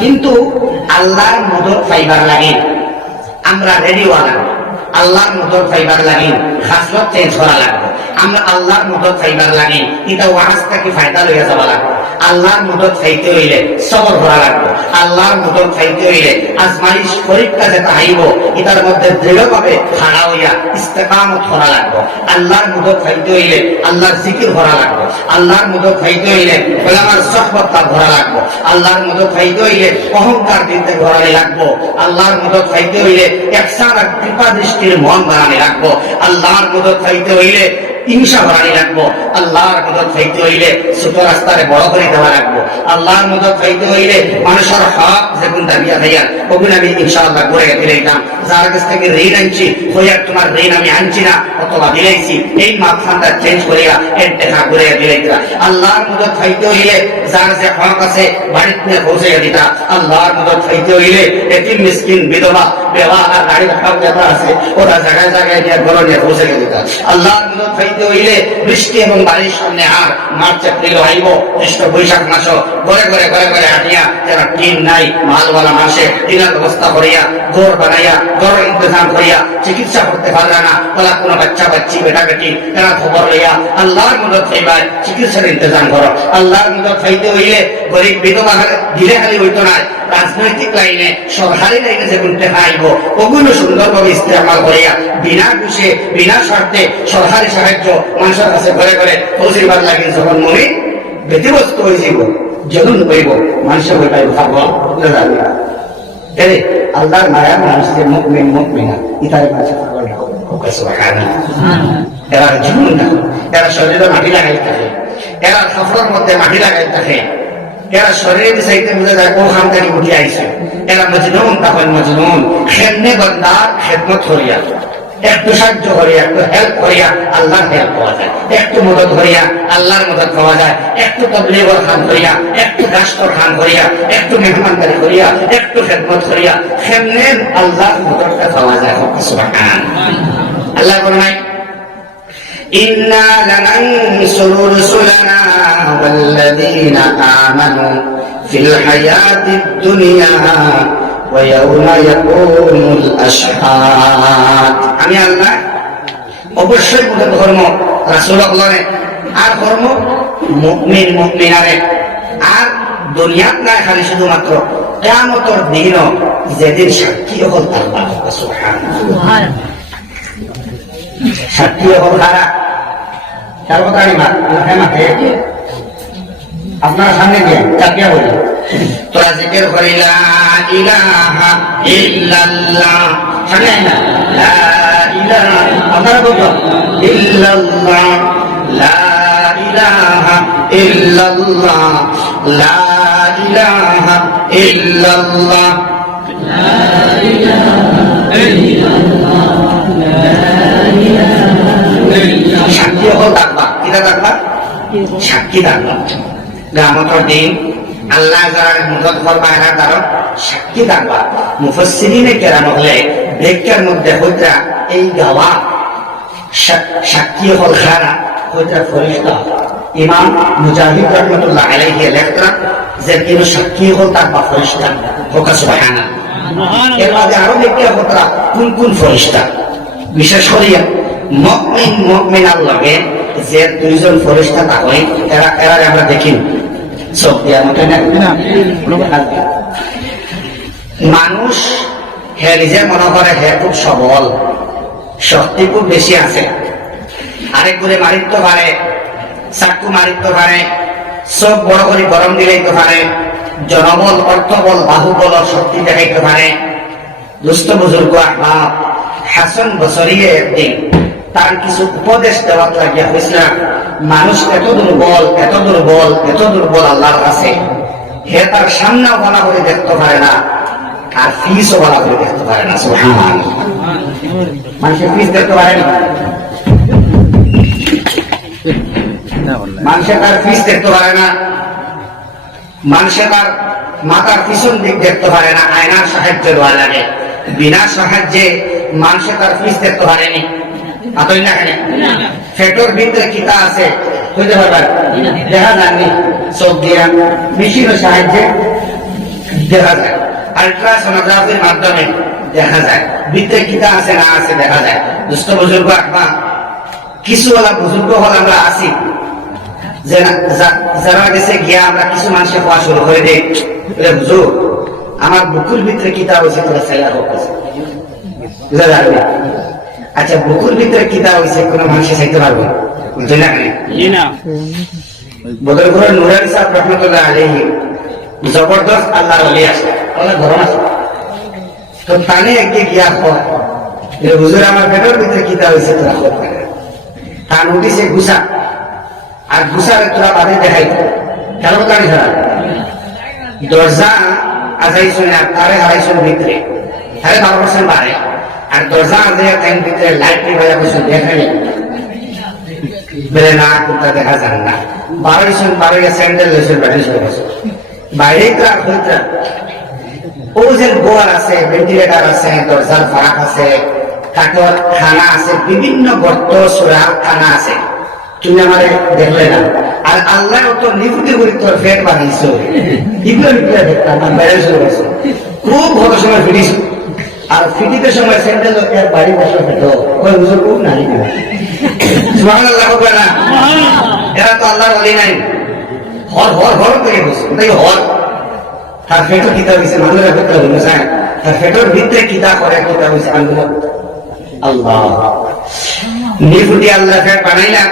কিন্তু আল্লাহর মদদ পাইবার লাগে আমরা রেডি হওয়া আল্লাহর মদদ পাইবার লাগে খাসলত চেঞ্জ করা লাগবে আমরা আল্লাহর মদদ পাইবার লাগে এটা ওয়াজ থেকে ফায়দা লইয়া যাওয়া লাগবে আল্লাহর মদত চাইতে হইলে সবর করা লাগবে, আল্লাহর মদত চাইতে হইলে আজমাইশ পরীক্ষা যেটা আইব এটার মধ্যে দৃঢ়ভাবে খাড়া হইয়া ইস্তেকামত করা লাগবে। আল্লাহর মদত চাইতে হইলে আল্লাহর জিকির করা লাগবে, আল্লাহর মদত চাইতে হইলে ওলামার সহবতটা ধরা লাগবে, আল্লাহর মদত চাইতে হইলে অহংকার দিতে ধরানি লাগবে, আল্লাহর মদত চাইতে হইলে একসার আর কৃপা দৃষ্টির মন বানানি লাগবে, আল্লাহর মদত চাইতে হইলে হিংসা বাড়ানি লাগবো, আল্লাহর মদত চাইতে হইলে ছোট রাস্তায় বড় করে দেওয়া লাগবো, আল্লাহর মদত চাইতে হইলে মানুষের হক যেগুন দাবিয়া ভাইয়া ওগুলো আমি ইনশাআল্লাহ করে দিলাম। যার কাছ থেকে ঋণ আনছি হইয়া তোমার ঋণ আমি আনছি না অথবা দিলাইছি এই মাপখানটা চেঞ্জ করিয়া এর দেখা করে দিলাইতা। আল্লাহর মদত চাইতে হইলে যার যে হক আছে বাড়িতে নিয়ে পৌঁছে দিতা, আল্লাহর মদত চাইতে হইলে এতিম মিসকিন বিধবা বেওয়া আর গাড়ির হক যেটা আছে ওরা জায়গায় জায়গায় নিয়ে ঘর নিয়ে পৌঁছে দিতা। আল্লাহর মদত চাইতে হইলে বৃষ্টি এবং বাড়ির সামনে আর মার্চ এপ্রিল আইব জ্যৈষ্ঠ বৈশাখ মাস ঘরে ঘরে ঘরে ঘরে হাঁটিয়া যারা টিন নাই মালওয়ালা মাসে টিনার ব্যবস্থা করিয়া ঘর বানাইয়া ঘর ইন্তজাম করিয়া চিকিৎসা করতে পারবে না বলা কোনো বাচ্চা বাচ্চি বেটা বেটি তারা খবর লইয়া আল্লাহর মদত চাইবার চিকিৎসার ইন্তজাম করো। আল্লাহর মদত চাইতে হইলে গরিব বিধবা দিলে খালি হইতো না, রাজনৈতিক লাইনে সরকারি লাইনে যেগুলো টেকা আইব ওগুলো সুন্দরভাবে ইস্তেমাল করিয়া বিনা ঘুষে বিনা স্বার্থে সরকারি সাহায্য মানুষের কাছে ঘরে ঘরে পৌঁছিবার লাগে। যখন মনে ব্যতিব্যস্ত হয়ে যাব যখন হইব মানুষের ওইটাই ভাবো আল্লাহর মায়া মানুষকে মুকমিন মুকমিনা ইতারে কাছে পাগল রাখো। এরা জীবন দেখো, এরা শরীরে মাটি লাগাই থাকে, এরা সফরের মধ্যে মাটি লাগাই থাকে, এরা শরীরে চাইতে বুঝে যায় কোন খান থেকে উঠে আইছে। এরা মজনুন তখন মজনুন খেমনে বন্দার খেদমত করিয়া একটু সাহায্য করিয়া একটু হেল্প করিয়া আল্লাহর হেল্প পাওয়া যায়, একটু মদত করিয়া আল্লাহর মদত পাওয়া যায়, একটু তবলিগর খান করিয়া একটু রাষ্ট্র খান করিয়া একটু মেহমানদারি করিয়া একটু খেদমত করিয়া খেমনে আল্লাহর মদতটা পাওয়া যায়। আল্লাহ বলেন إنا لننصر رسلنا والذين آمنوا في الحياة الدنيا ويوم يقوم الأشهاد। আমি আল্লাহ অবশ্যই ধর্ম রাসূলুল্লাহরে আর ধর্ম মুমিন মুমিনারে আর দুনিয়াত না খালি শুধুমাত্র কিয়ামতের দিন যেদিন সাক্ষী হল আল্লাহ সুবহানাল্লাহ। সাক্ষী হল কারা? তার কথা মাঠে আপনার সামনে দিয়ে চাকিয়া বলি তোরা জিকির করি লা ইলাহা ইল্লাল্লাহ, সামনে না লা ইলাহা আপনারা বলতো ইল্লাল্লাহ লা ইলাহা ইল্লাল্লাহ লা ইলাহা ইল্লাল্লাহ লা ইলাহা ইল্লাল্লাহ সাক্ষী হল থাকবা। কিটা থাকবা? সাক্ষী থাকবা। কিয়ামতের দিন আল্লাহ যারা মদত করবা এরা কারণ সাক্ষী থাকবা। মুফাসসিরিনে কেরাম হলে ব্যাখ্যার মধ্যে হইতা এই গাওয়া সাক্ষী হল খারা হইতা ফেরেশতা। ইমাম মুজাহিদ রাহমাতুল্লাহ আলাইহি লেখরা যে কিন্তু সাক্ষী হল থাকবা ফেরেশতা। ওকা সুবহানাল্লাহ। এর মধ্যে আরো ব্যাখ্যা হতরা কোন কোন ফেরেশতা, বিশেষ করে মুমিন মুমিনার লগে যে দুইজন ফেরেশতা থাকে এরা আমরা দেখি সব দেওয়ার মতো না। মানুষ হে নিজে মনে করে হে খুব সবল, শক্তি খুব বেশি আছে, আরেক করে মারিতে পারে, চাকু মারিতে পারে, সব বড় করে গরম দিলাইতে পারে, জনবল অর্থবল বাহুবল শক্তি দেখাইতে পারে। দুস্থ বুজুর্গ আহমদ হাসান বসরিয়ে একদিন তার কিছু উপদেশ দেওয়ার লাগিয়া হয়েছিল মানুষ এত দুর্বল এত দুর্বল এত দুর্বল আল্লাহর কাছে হে তার সামনেও ভালো করে দেখতে পারে না আর ফিসও ভালো করে দেখতে পারে না। সুবহানাল্লাহ। মানুষের ফিস দেখতে পারে না, মানুষের তার ফিস দেখতে পারে না, মানুষের তার মাথার পিছন দিক দেখতে পারে না, আয়নার সাহায্য দেওয়া লাগে। বিনা সাহায্যে মানুষের তার ফিস দেখতে পারেনি। আতই না কেন ফেটোর ভিতরে কিতা আছে বুঝতে পারবেন, দেখা যায়নি, চোখ দিয়া মেশিনের সাহায্যে দেখা যায়, আলট্রাসোনোগ্রাফির মাধ্যমে দেখা যায় ভিতরে কিতা আছে না আছে দেখা যায়। দুস্থ বুজুর্গ আত্মা কিছু ওলা বুজুর্গ হল আমরা আছি যারা গেছে গিয়া আমরা কিছু মানুষের হওয়া শুরু করে দিই, বুঝো আমার বুকুর ভিতরে কিতাব হয়েছে তোরা ছেলে হোক, বুঝা যাবে। আচ্ছা বুকুর ভিতরে কিতাব হয়েছে কোনো মানুষে চাইতে পারবে না? বদলপুরের নুরানি সাহেব রহমতুল্লাহ আলাইহি জবরদস্ত আল্লাহ ওলি আছে, আল্লাহ গরম আছে, তো তানে একদিকে গিয়া হয় হুজুর আমার পেটের ভিতরে কিতাব হয়েছে তোরা হোক, তার উঠিছে ঘুষা, আর ঘুষারে তোরা বাদে দেখাই কেন জানি ধরা দরজা আজাইছো না তারে হারাইছো ভিতরে তারে 12% বাড়ে, আর দরজা আজাইয়া টাইম ভিতরে লাইট নিভাইয়া বসে দেখাই বেড়ে না কোনটা দেখা যান না, 12 স্যান্ডেল লেসের বাইরে ও যে গোয়ার আছে, ভেন্টিলেটার আছে, দরজার ফাঁক আছে, কাঠর খানা আছে, বিভিন্ন গর্ত সুরা খানা আছে, তুমি আমার দেখলে না। আর আল্লাহ তো নিপুটি করে তোর ফেট বানাইছো, খুব ভালো সময় ফিরিস, আর ফিটিতে সময় স্যান্ডেল বাড়ি বসে ফেটো ওই হুজুর খুব নাই না, এরা তো আল্লাহর ওলি নাই, হর হর হর করে বসে তাই হর তার ফেটর কিতাব হয়েছে মানুষের ভেতরে বুঝেন, তার ফেটর ভিতরে কিতাব করে কিতাব হয়েছে আল্লাহ নিপুটি আল্লাহ ফেট বানাই না,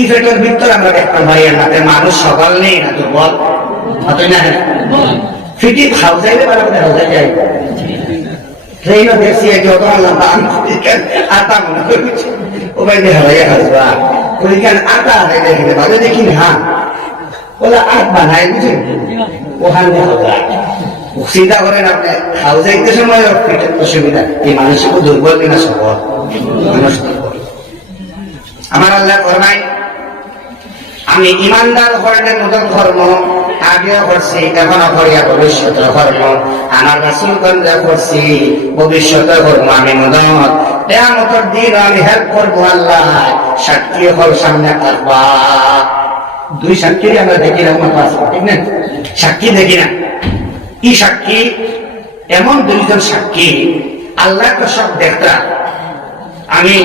ই ফেটর ভিতরে আমরা দেখতাম ভাই হাতে মানুষ সকাল নেই না দুর্বল হতই না, ফিটি খাও যাইলে খাও যাই ট্রেনও দেখছি যত আটা মনে করছি ও ভাই হারাইয়া আসবা ওইখান আটা হারাই দেখে বাজে দেখি না বলে আট বানাই বুঝে ওখানে চিন্তা করেন আপনি খাও যাইতে সময় পেটের অসুবিধা, এই মানুষের দুর্বল কিনা সবল মানুষ দুর্বল। আমার আল্লাহ ফরমায় আমি ইমানদার হরণের মতন ধর্ম আগেও করছি, এখনো করিয়া ভবিষ্যতে কর্ম, আমার রাসূলগঞ্জে করছি ভবিষ্যতে কর্ম আমি মদত, কিয়ামতের দিন আমি হেল্প করবো আল্লাহ, সাক্ষী হল সামনে থাকবা। দুই সাক্ষী আমরা দেখি না, ঠিক না? সাক্ষী দেখি না, ই সাক্ষী এমন দুইজন সাক্ষী আল্লাহ তো সব দেখতা, আমি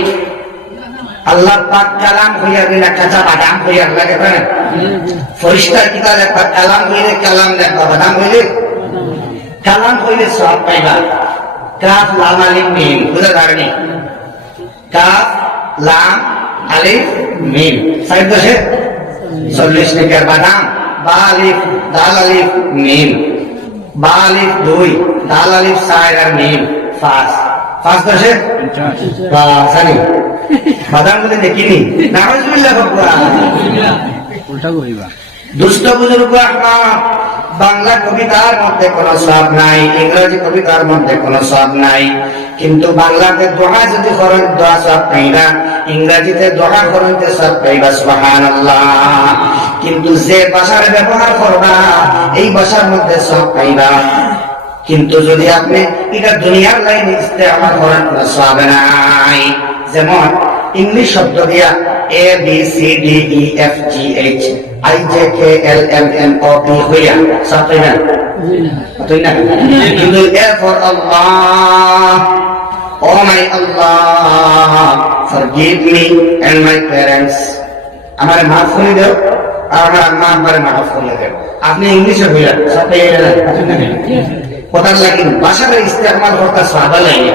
আল্লাহ পাক কালাম হইয়া দিলে কাঁচা বাদাম হইয়া লাগে পারেন, ফরিস্তার কিতাব লেখা কালাম হইলে কালাম লেখা, বাদাম হইলে কালাম হইলে সব পাইবা। কাফ লাম আলিফ মিম বুঝা যায়নি, কাফ লাম আলিফ মিম 40 টাকার বাদাম, বা আলিফ দাল আলিফ মিম, বা আলিফ 2 দাল আলিফ 4 আর মিম 5 10 জানি বাদাম বলে দেখিনি দুষ্ট বুজুর্গ বাংলা কবিতার মধ্যে কোন সব নাই, ইংরেজি কবিতার মধ্যে কোন সব নাই, কিন্তু বাংলাতে দোয়া যদি করেন দোয়া সব পাইবা, ইংরেজিতে দোয়া করেন সব পাইবা সুবহানাল্লাহ। কিন্তু যে ভাষার ব্যবহার করবা এই ভাষার মধ্যে সব পাইবা, কিন্তু যদি আপনি এটা দুনিয়ার লাইনে ইস্তেমাল করেন কোন সব নাই। যেমন ইংলিশ শব্দ দিয়া A B C D E F G H I J K L M N O P হইয়া সব পাইবেন না, কিন্তু a for Allah, oh my Allah forgive me and my parents, আমার মাফ করে দাও আর আমার আম্মা আব্বারে মাফ করে দাও, আপনি ইংলিশে হইয়া সব পাইবেন না, কথার লাগে ভাষার ইস্তেমাল করতে সাহাবা লাগে,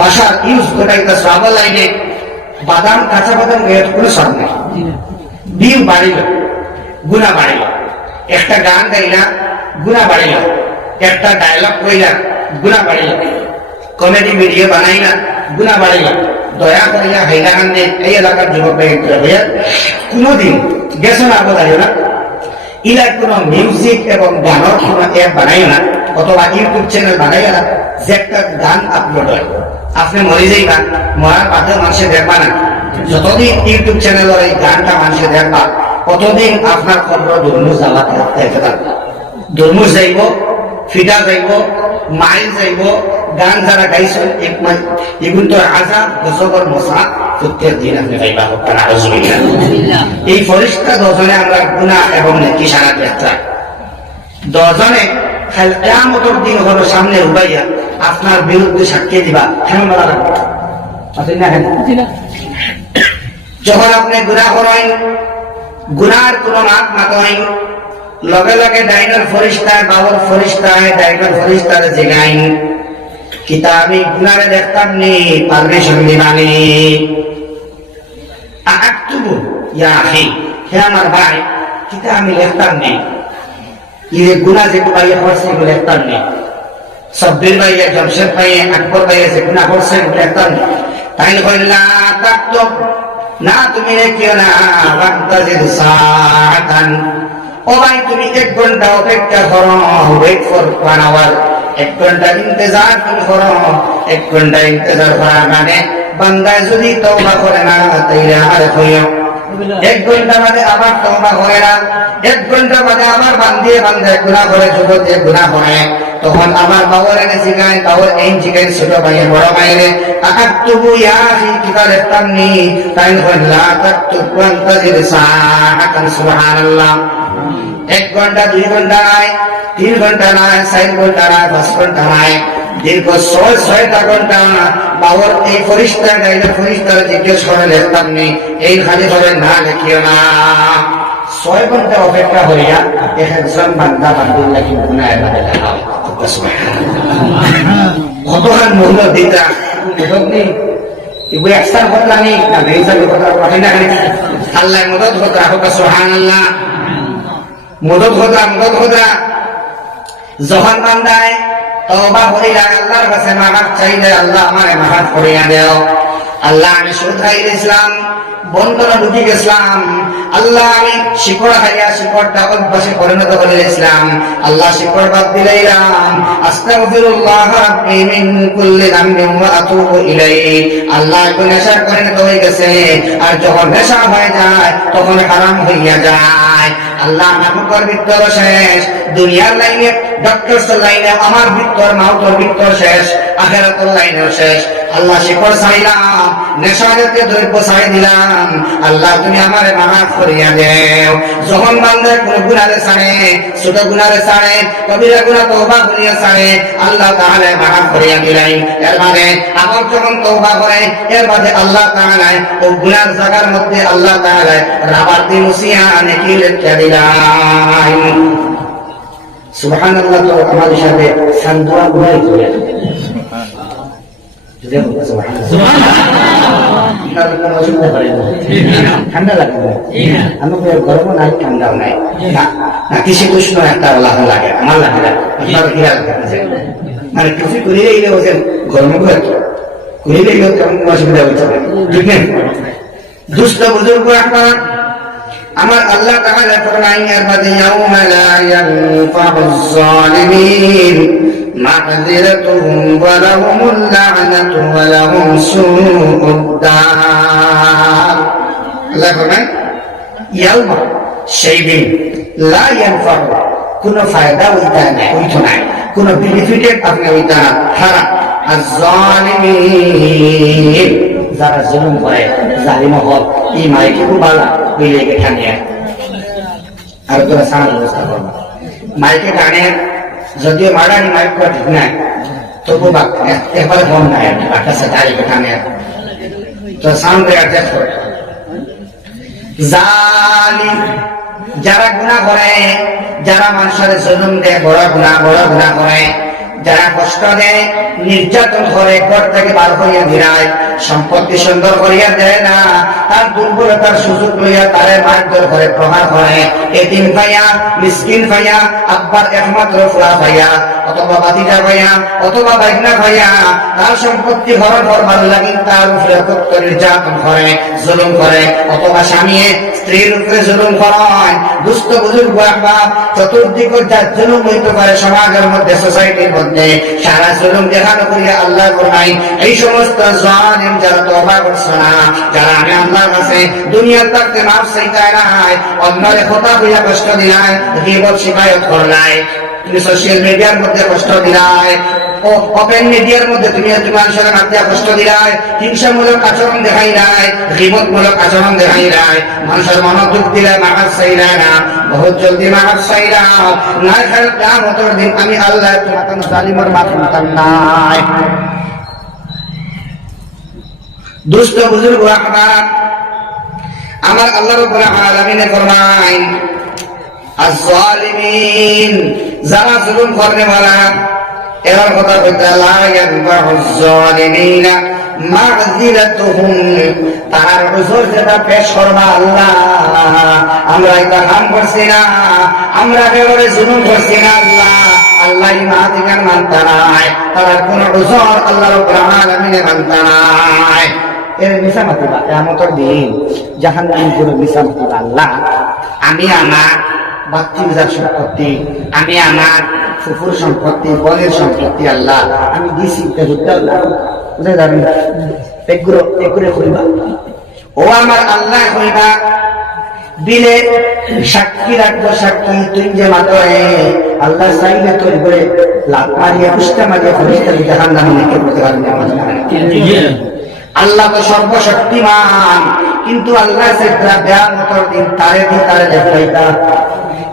ভাষার ইউজ করাইতে সাহাবা লাগে। বাদাম কাঁচা বাদাম এর কোনো সব নেই, বিল বাড়িল গুণা বাড়িল, একটা গান গাইলা গুণা বাড়িল, একটা ডায়লগ কইলা গুণা বাড়িল, কমেডি ভিডিও বানাইলা গুণা বাড়িল, দয়া করিয়া হাইলাকান্দি এই এলাকার যুবক হইয়া কোনোদিন গেছো না বোঝাইও না, ইলা কোনো মিউজিক এবং গানের কোনো অ্যাপ বানাইও না, অথবা ইউটিউব চ্যানেল বানাইও না যে একটা গান আপলোড হয় আপনি মরে যাইবা, মরার পাতে মানুষে দেখবা না, যতদিন ইউটিউব চ্যানেলের এই গানটা মানুষে দেখবা কতদিন আপনার খবর দুর্মুষ যাওয়া দেখতে থাকবে, দুর্মুষ যাইব, ফিটা যাইব, মাইল যাইব, গান যারা গাইছেন এগুলো তো আজাব গজবর মশা প্রত্যেক দিন আপনি গাইবা হতেন। এই ফরিস্তা দজনে আমরা গুণা এবং নেকি সারা যাত্রা দজনে কিয়ামতের দিন হলো সামনে উবাইয়া আপনার বিরুদ্ধে সাক্ষী দিবা, কেন বলা না? যখন আপনি গুনাহ করেন গুনার কোন মাপ মাতই লগে লগে ডাইনার ফরিস্তায় বাবর ফরিস্তায় ডাইনার ফরিস্তার জিগাই কিতাবি গুনারে দেখতাম নি পারমিশন দিবানি আক্তুবু ইয়া আখি হে আমার ভাই কিতাব আমি লিখতাম নি ये गुना से भाई हर्ष को लिखता नहीं सब्बीर भाई या जमशेद भाई अकबर भाई से गुना हर्ष को लिखता नहीं ताइन कोइला तक तो ना तुम्हें क्यों ना वक्त से साथन ओ भाई तुम्हें 1 घंटा अपेक्षा करो वेट फॉर 1 आवर 1 घंटा इंतजार तुम करो 1 घंटा इंतजार करा माने बंदा যদি তওবা করে না তাইলে আর কইও 1 ঘন্টা বাদে আবার তওবা করে না 1 ঘন্টা বাদে আবার বান্দে গুনাহ করে জগতে গুনাহ করে তখন আমার বাবারে জিগায় বাবার এই জিগায় ছোট ভাই বড় ভাইরে আকাতুবু ইয়া আখি কিতাব লিখতামনি তাই হল্লা তাকতুব আনতাজির সাহাতান সুবহানাল্লাহ 1 ঘন্টা 2 ঘন্টা নাই 3 ঘন্টা নাই 4 ঘন্টা নাই 10 ঘন্টা নাই দীর্ঘ 6টা ঘন্টা বাবার এই ফরিস্তা গাইলে ফরিস্তার জিজ্ঞেস করে লিখতামনি এই খালি হবে না লিখিও না 6 ঘন্টা অপেক্ষা হইয়া একজন বান্দা বান্দুর লাগি গুনাহের বাদে লাগাও কতক্ষণ মূল্য দিতা বুঝলি ইবু একসার কথা নেই না বেইসার কথা কথা না আল্লাহ মদদ কথা হোক সুবহানাল্লাহ মদদ কথা যখন বান্দায় তওবা করিয়া আল্লাহর কাছে মাফ চাইলে আল্লাহ আমারে মাফ করিয়া দাও আল্লাহ আমি শুধরাইল ইসলাম বন্ধনা ঢুকে গেছিলাম আল্লাহ আমি শিকড় খাইয়া শিকড়টা অভ্যাসে পরিণত করে ইসলাম আল্লাহ শিকড় বাদ দিলাম আস্তাগফিরুল্লাহ রাব্বি মিন কুল্লি যামবিন ওয়া আতুবু ইলাইহি আল্লাহ এখন নেশা পরিণত হয়ে গেছে আর যখন নেশা হয়ে যায় তখন হারাম হইয়া যায় আল্লাহ নামকর ভিতর শেষ দুনিয়ার লাইনে ডক্টরস লাইনে আমার ভিতর মাউতর ভিতর শেষ আখিরাতের লাইনে শেষ আল্লাহ শিকড় চাইলাম নেশা জাতীয় দ্রব্য ছাড়ি দিলাম আল্লাহ তুমি আমারে মাফ করিয়া দেও যখন বান্দা কোন গুনাহে ছাড়ে ছোট গুনাহে ছাড়ে কবিরা গুনাহ তওবা করিয়া ছাড়ে আল্লাহ তাআলা মাফ করিয়া দিলেন এর মানে আবার যখন তওবা করে এর বাদে আল্লাহ তাআলা ও গুনার জায়গার মধ্যে আল্লাহ তাআলা রাবার দি মুসিয়া নেকি লিখে দিলেন সুবহানাল্লাহ তো আমাদের সাথে সান্দুয়া গুনাহ করে ঠান্ডা লাগবে আমাকে গরমও নাই ঠান্ডাও নাই নাতিশীতোষ্ণ একটা লাগে আমার লাগে মানে টুপি করিয়ে গেলে গরম করিয়ে গেলেও তেমন অসুবিধা হচ্ছে ঠিক নেই দুষ্ট বুজুর্গ আপনার আমার আল্লাহ তাআলা ফরমায়েন এর মধ্যে ইয়াউমা লা ইয়ানফাউয যালিমিন মা'যিরাতুহুম ওয়া লাহুমুল লা'নাতু ওয়া লাহুম সুউদ দার আল্লাহ ফরমায় ইয়াউমা সেই দিন লা ইয়ানফাউ কোন ফায়দা হইতা নাই কোন বেনিফিটেড আপনি হইতা হারা আয-যালিমিন যারা জুলুম করে জালিম হক এই মাইকে বালা বিলেকে ঠানিয়া আর তোরা সামনে ব্যবস্থা করবো মাইকে টানে যদিও মারানি মাইক করা ঠিক নাই তবু একবারে ফোন নাই বাচ্চা সাথে দাঁড়িয়ে টানে তো সামনে অ্যাডজাস্ট করে জালিম যারা গুনাহ করে যারা মানুষের জুলুম দেয় বড় গুনাহ করে যারা কষ্ট দেয় নির্যাতন করে ঘর থেকে বার করিয়া দিরায় সম্পত্তি সুন্দর করিয়া দেয় না তার দুর্বলতার সুযোগ লইয়া তারে মারধর করে প্রহার করে এতিম ভাইয়া মিসকিন ভাইয়া আব্বার একমাত্র ফুলা ভাইয়া অথবা বাতিজা ভাইয়া অথবা বাইকনা ভাইয়া তার সম্পত্তি ঘর ভালো লাগে তার উপরে নির্যাতন করে জুলুম করে অথবা স্বামী স্ত্রীর উপরে জুলুম করেন দুষ্ট বুজুর্গ আহবাব চতুর্দিকে যা জুলুম হইতে পারে সমাজের মধ্যে সোসাইটির মধ্যে সারা জুলুম দেখানো করিয়া আল্লাহ ফরমাই এই সমস্ত জালিম যারা তওবা করছে না যারা আমি আল্লাহর কাছে দুনিয়ার থাকতে মাফ চাইতে নাই অন্যরে কথা হইয়া কষ্ট দিলাই গীবত শিকায়ত করলাই তুমি সোশ্যাল মিডিয়ার মধ্যে কষ্ট দিলাই ও ওপেন মিডিয়ার মধ্যে তুমি মানুষের হাতে কষ্ট দিলাই হিংসামূলক আচরণ দেখাই নাই গীবতমূলক আচরণ দেখাই নাই মানুষের মন দুঃখ দিলে মাফ চাইলা না বহুত জলদি মাফ চাইলা না খাল কিয়ামতের দিন আমি আল্লাহ তোমাকে জালিমের মাফ করতাম নাই দুষ্ট বুজুর্গ আহবাব আমার আল্লাহ রাব্বুল আলামিন ফরমায় আয-যালিমিন যারা জুলুম করে মারা এর কথা বলতে লা ইয়ানফাউয যালিমিনা মাযিরাতুহুম তার উযর যেটা পেশ করবা আল্লাহ আমরা এটা কাম করছি না আমরা কেবল জুলুম করছি না আল্লাহ আল্লাহ ইমাতিকার মানতা নাই তার কোন উযর আল্লাহ রাব্বুল আলামিন মানতা নাই এর মিসামাতি বা কিয়ামতের দিন জাহান্নামে পুরো মিসামাতি আল্লাহ আমি আমার বাচ্চা সম্পত্তি আমি আমার ফুফুর সম্পত্তি বোনের সম্পত্তি আল্লাহ আমি দিছি বুঝে যাবেন এগুলো হইবা ও আমার আল্লাহ হইবা দিলে সাক্ষী রাখবো সাক্ষী তুই যে মাতরে আল্লাহ চাইলে তৈরি করে লাভ মারিয়া পুষ্টা মারিয়া ফরিস্তা জাহান্নামে নিতে করতে পারবে আল্লাহ তো সর্বশক্তিমান কিন্তু আল্লাহ কিয়ামতের দিন তারে দেখাইতা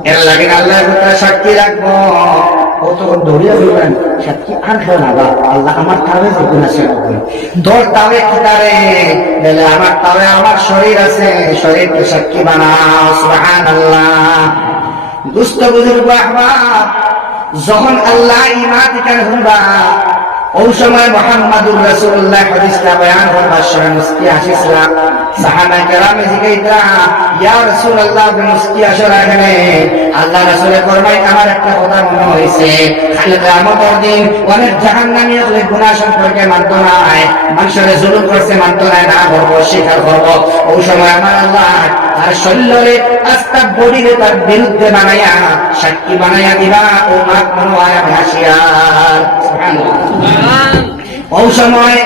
এর লাগে আল্লাহ সাক্ষী রাখবো কত দৌড়িয়া হইবেন সাক্ষী আর খেয়ে না আল্লাহ আমার তারে যখন আছে তোর তারে কি তারে বলে আমার তারে আমার শরীর আছে শরীরকে সাক্ষী বানাও সুবহানাল্লাহ দুস্থ বুজুর্গ আহবাব যখন আল্লাহ ইমাতিকার হইবা ওই সময় মুহাম্মদুর রাসূলুল্লাহ হাদিসটা বয়ান করবার সময় মুস্কি আসিসলাম সাহাবায়ে কেরামে জিজ্ঞাসা ইয়া রাসূলুল্লাহ মুস্কি আসরা এখানে আল্লাহ রাসূলের ফরমায় আমার একটা কথা মনে হইছে কাল কিয়ামতের দিন অনেক জাহান্নামী হলে গুনাহ সম্পর্কে মানতো না মানুষের জুলুম করছে মানতো না করব স্বীকার করব ওই সময় আমার আল্লাহ আর শরীরে আস্তা বডিরে তার বিরুদ্ধে বানায়া সাক্ষী বানায়া দিবা ও মাত মনো আয়া হাসিয়ার সুবহানাল্লাহ ওই সময়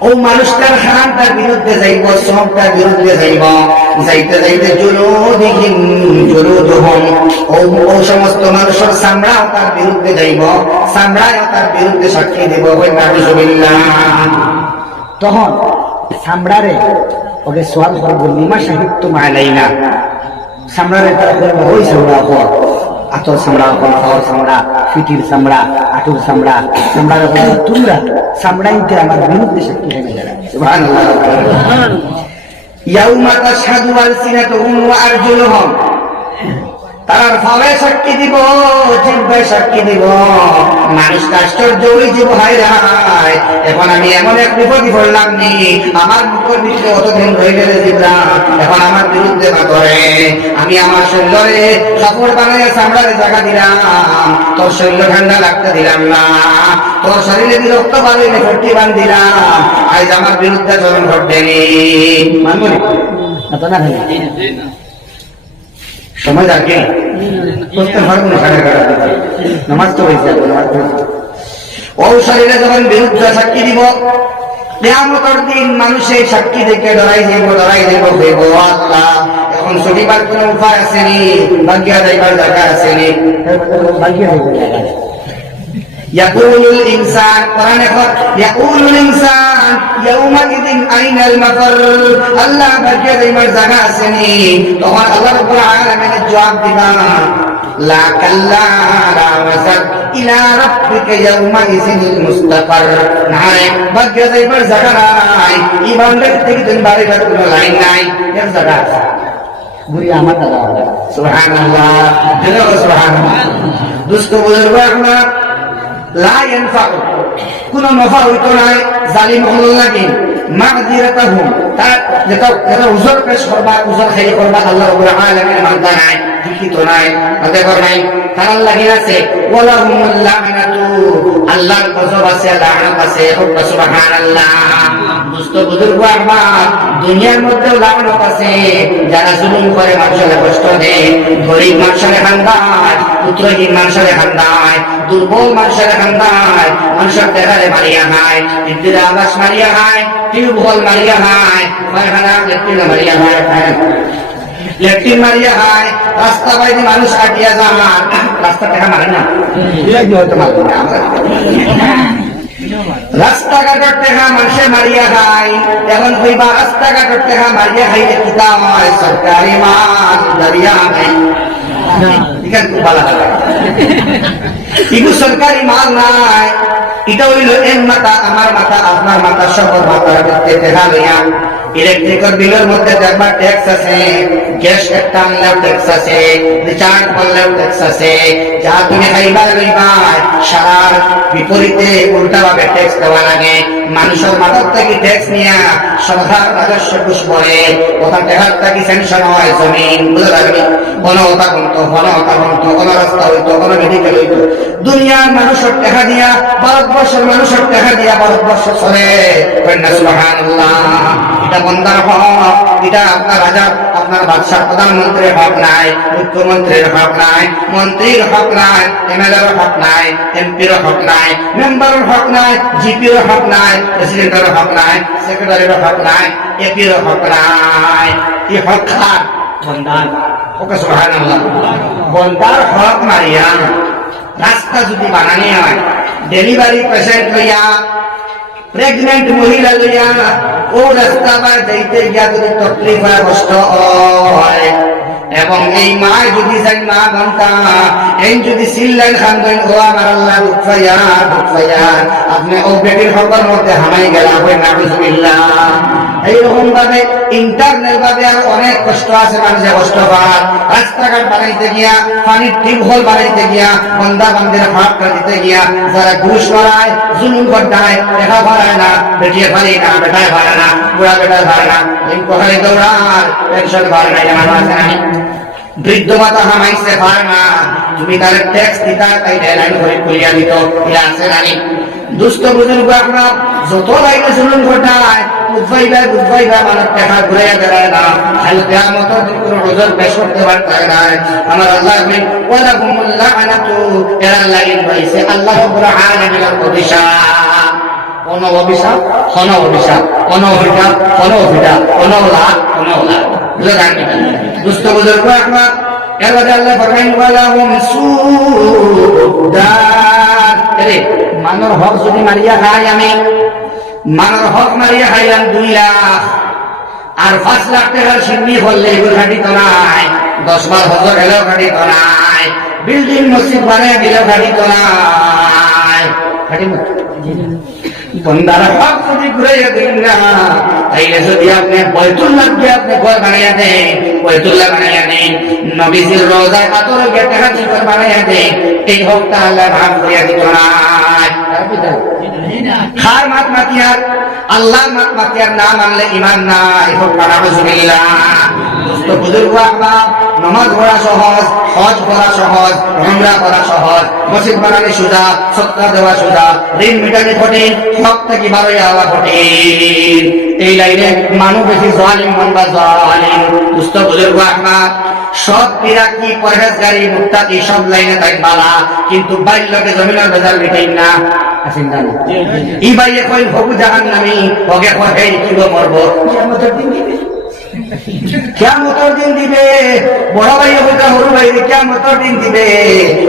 ও মানুষটার হারাম তার বিরুদ্ধে যাইব সব তার বিরুদ্ধে যাইব যাইতে যাইতে জুলুদুহুম ও সমস্ত মানুষের চামড়াও তার বিরুদ্ধে যাইব চামড়াও তার বিরুদ্ধে সাক্ষী দিব ওই নাউযুবিল্লাহ তখন চামড়ারে ওকে সোয়াল করবো লিমা সাহিত্য মালাইনা চামড়ারে তারা করবো ওই চামড়া হওয়া আতর চামড়া খাওয়ার চামড়া ফিটির চামড়া আটুর চামড়া চামড়ার তোমরা চামড়াইতে আমার বিরুদ্ধে সাক্ষী হয়ে যারা সুবহানাল্লাহ ইয়াউমা তাশহাদু আলসিনাতুহুম ওয়া আরজুলুহুম তার ভাবে সাক্ষী দিব জিহ্বায় সাক্ষী দিব মানুষ আশ্চর্য হয়ে যাব হায় হায় এখন আমি এমন এক বিপদে পড়লাম নি আমার মুখের ভিতরে অতদিন রয়ে গেলে জিব্রা এখন আমার বিরুদ্ধে না করে আমি আমার শরীরে কাপড় বানাইয়া চামড়ারে জায়গা দিলাম তোর শরীর ঠান্ডা লাগতে দিলাম না তোর শরীরে বিরক্ত বাড়িয়ে ফটি বান দিলাম আজ আমার বিরুদ্ধে চরণ ঘটেনি মানব না সময় আগে করতে পারবো না নামাজ তো হয়েছে ও শরীরে যখন বিরুদ্ধে সাক্ষী দিব কিয়ামতের দিন মানুষের সাক্ষী দেখে ডরাই দেব হইব আল্লাহ এখন ছুটিবার কোনো উপায় আসেনি ভাগ্যা যাইবার জায়গা আসেনি ভাগ্যা যাইবার জায়গা يقول الإنسان قرآن يقول الإنسان يومئذ أين المفر الله بجد مرزقا سني طبعا الله رب العالمين الجواب دبا لا كلا لا وزر إلى ربك يومئذ المستقر نعم بجد مرزقا ناي إيمان رفتك دنباري رب العالمين ناي يرزقا বুড়ি আমার দাদা সুবহানাল্লাহ সুবহানাল্লাহ দুষ্ট বুজুর্গ আহমদ লা ইয়ানফাউ কোন নফা হইতো নাই জালিম হল লাগে মাযিরাতুহুম তার যেটা উযর পেশ করবা উযর খাই করবা আল্লাহ রাব্বুল আলামিন মানতা নাই শিক্ষিত নাই আদে কর নাই তার লাগি আছে ওয়ালা হুমুল লানাতু আল্লাহর গজব আছে লানাত আছে সুবহানাল্লাহ দুষ্ট বুজুর্গ আহমদ দুনিয়ার মধ্যে লানাত আছে যারা জুলুম করে মানুষের কষ্ট দেয় গরীব মানুষের খান্দায় পুত্রহীন মানুষের খান্দায় দুর্বল মানুষের খান্দায় মানুষের দেখালে মারিয়া খায় ইন্দিরা আবাস মারিয়া খায় টিউবওয়েল মারিয়া খায় পায়খানা লেট্রিন মারিয়া খায় লেট্রিন মারিয়া খায় রাস্তা বাইরে মানুষ কাটিয়া যান রাস্তা দেখা মারে না হয়তো মারবে না রাস্তাঘাটের টেকা মানুষে মারিয়া খায় এখন কইবা রাস্তাঘাটের টেকা মারিয়া খাইলে কিতা হয় সরকারি মাল দাঁড়িয়া খায় এখানে খুব ভালো লাগে এগুলো সরকারি মাল নাই এটা হইল এর মাথা আমার মাথা আপনার মাথা সকল মাথার ভিত্তিতে টেকা লইয়া ইলেকট্রিকের বিলের মধ্যে দেখবা ট্যাক্স আছে, গ্যাস একটা আনলেও ট্যাক্স আছে, রিচার্জ করলেও ট্যাক্স আছে, যা তুমি খাইবা লইবা সারার বিপরীতে উল্টা ভাবে ট্যাক্স দেওয়া লাগে। মানুষের মাথার থেকে ট্যাক্স নিয়ে সরকার রাজস্ব ঘুষ পড়ে, ওটা টেকার থেকে স্যাংশন হয় জমিন, বুঝতে পারবি? কোনো ওটা বলতো, কোনো ওটা বলতো, কোনো রাস্তা হইতো, কোনো মেডিকেল হইতো, দুনিয়ার মানুষের টাকা দিয়া, ভারতবর্ষের মানুষের টাকা দিয়া ভারতবর্ষ চলে। সুবহানাল্লাহ। এটা বন্দার হক, এটা আপনার রাজা, আপনার বাদশাহ, প্রধানমন্ত্রীর হক নাই, মুখ্যমন্ত্রীর হক নাই, মন্ত্রীর হক নাই, এমএলএর হক নাই, এমপির হক নাই, মেম্বারের হক নাই, জিপির হক নাই, প্রেসিডেন্টের হক নাই, সেক্রেটারির হক নাই, এপির হক নাই। কি হক খান বন্দার। ওকে সুবহানাল্লাহ। বন্দার হক মারিয়া রাস্তা যদি বানানি হয়, ডেলিভারি পেশেন্ট লইয়া, প্রেগনেন্ট মহিলা লইয়া ও রাস্তা বা যাইতে গিয়া যদি তকলিফ হয়, কষ্ট হয়, এবং এই মা যদি যাই মা ঘন্টা এই যদি সিল্লাইন খান দেন, ও আমার আল্লাহ দুঃখ পাইয়া আপনি ও বেটির হকের মধ্যে হামাই গেলা হয়ে না, বিসমিল্লাহ। এইরকম ভাবে ইন্টারনেট ভাবে আর অনেক কষ্ট আছে, মানুষের কষ্ট পায়। রাস্তাঘাট বানাইতে গিয়া, পানির টিউবওয়েল বানাইতে গিয়া, বন্ধা বান্ধের হাত দিতে গিয়া যারা ঘুষ মারায়, জুলুম করতায়, দেখা পারায় না, বেটিয়ে পারি না, বেটায় পারে না, বুড়া বেটায় পারে না, কোথায় দৌড়ার পেনশন পারে না, জানা আছে না, বৃদ্ধ মাতা হামাইছে পারে না, তুমি তার ট্যাক্স দিতা, তাই লাইন করে করিয়া দিত, ইয়া আছে নানি। দুস্থ বুজুর্গ আপনার যত লাইনে জুলুম ঘটায়, বুঝবাইবা মানুষ টাকা ঘুরাইয়া বেড়ায় না, কিয়ামতের দিন কোনো ওজর পেশ করতে পারতে না। আমার আল্লাহ বলেন ওয়ালা হুমুল্লাহ আনাতু, এরা লাইন হইছে আল্লাহ রাব্বুল আলামিনের অভিশাপ। কোন অভিশাপ? কোন অভিশাপ, কোন অভিশাপ, কোন অভিশাপ, কোন লাভ, কোন লাভ। বুঝা যায়নি? দুস্থ বুজুর্গ আপনার এবার আল্লাহ ফরমাইন ওয়ালা হুম সুদার। আরে মানুষ হক যদি মারিয়া খাই, আমি মানুষ হক মারিয়া খাইলাম 2 লাখ, আর 5 লাখ টাকার সিন্নি করলে এগুলো খাটি তো নাই, 10 বার হজর এলেও খাটি তো নাই, বিল্ডিং মসজিদ বানিয়ে দিলেও খাটি তো নাই। খাটি বন্দার হক যদি ঘুরাইয়া দিন না, তাইলে যদি আপনি বয়তুল্লাহ দিয়ে আপনি ঘর বানাইয়া দেন, বয়তুল্লাহ বানাইয়া দেন, নবীজির রওজায় পাথর গেটে হাতি ঘর বানাইয়া দেন, এই হকটা আল্লাহ ভাগ করিয়া দিব না। খার মাত মাতিয়ার, আল্লাহ মাত মাতিয়ার না মানলে ইমান নাই, হোক নাউজুবিল্লাহ। দুস্থ বুজুর্গ আহবাব, নামাজ পড়া সহজ, হজ করা সহজ, উমরা করা সহজ, মসজিদ বানানো সোজা, সদকা দেওয়া সোজা, ঋণ মেটানো কঠিন, হক থেকে বাড়াই হওয়া কঠিন। এই লাইনে মানুষ বেশি জালিম বান্দা জালিম। দুস্থ বুজুর্গ আহবাব, সব পিরাকি পরহেজগারি মুত্তাকি সব লাইনে তাই বালা, কিন্তু বাইল্যকে জমিনের বেজাল মিটাই না। ই বাইয়ে কই ভগু জাহান্নামী, ভগে কই কি মরবো, কিয়ামতের দিন দিবে, কিয়ামতের দিন দিবে। বড় ভাই হইতা সরু ভাই কিয়ামতের দিন দিবে,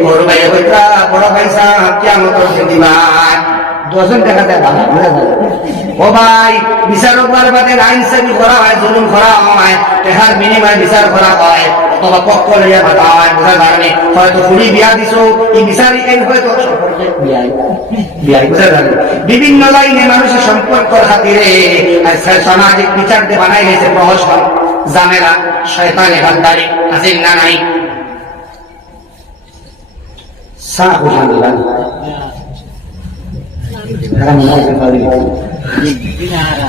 সরু ভাই হইতা বড় ভাই সাহেব কিয়ামতের দিন দিবা। 10 টাকা দেয় ভালো, ও ভাই বিচারক বাদে আইন সেবি করা হয়, জুলুম করা হয়, টাকার বিনিময়ে বিচার করা হয়, অথবা পক্ষ লইয়া ভাতা হয়, বোঝা যায়নি। হয়তো ফুড়ি বিয়া দিছো, এই বিচারি এই হয়তো সম্পর্কে বিয়াই, বোঝা যায়। বিভিন্ন লাইনে মানুষের সম্পর্ক খাতিরে সামাজিক বিচার দিয়ে বানাই গেছে প্রহসন, জামেলা, শয়তানি গাদ্দারি, আসেন না নাই।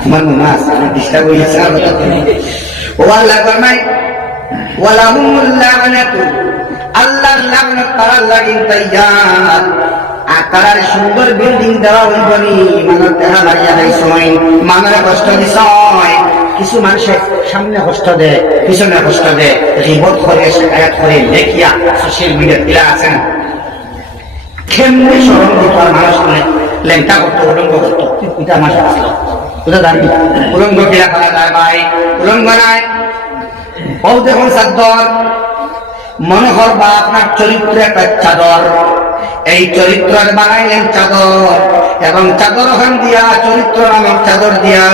আমার মনে আছে ডিস্টার্ব হয়েছে। ও আল্লাহ ফরমায় ওয়ালাহুমুল লা'নাতু, আল্লাহর লা'নাত তারার লাগি তাইয়ার। আর তারার সুন্দর বিল্ডিং দেওয়া হইবনি, মানুষ দেখা লাগিয়া দেয় সময়, মানুষের কষ্ট দিছয়। কিছু মানুষের সামনে কষ্ট দেয়, পিছনে কষ্ট দেয়, রিপোর্ট করে, শিকায়ত করে, লেখিয়া সোশ্যাল মিডিয়া দিলা আছে না, কেমনে স্মরণ করতো আর মানুষ লেংটা করতো, উলঙ্গ করতো, এটা আমার আসলো বুঝা জানি। উলঙ্গ কিরা করা যায় ভাই, উলঙ্গ নাই। ও দেখুন চাদর, মনে করবা আপনার চরিত্র একটা চাদর, এই চরিত্রের বানাইলেন চাদর, এবং চাদর ওখান দিয়া চরিত্র নামক চাদর দিয়া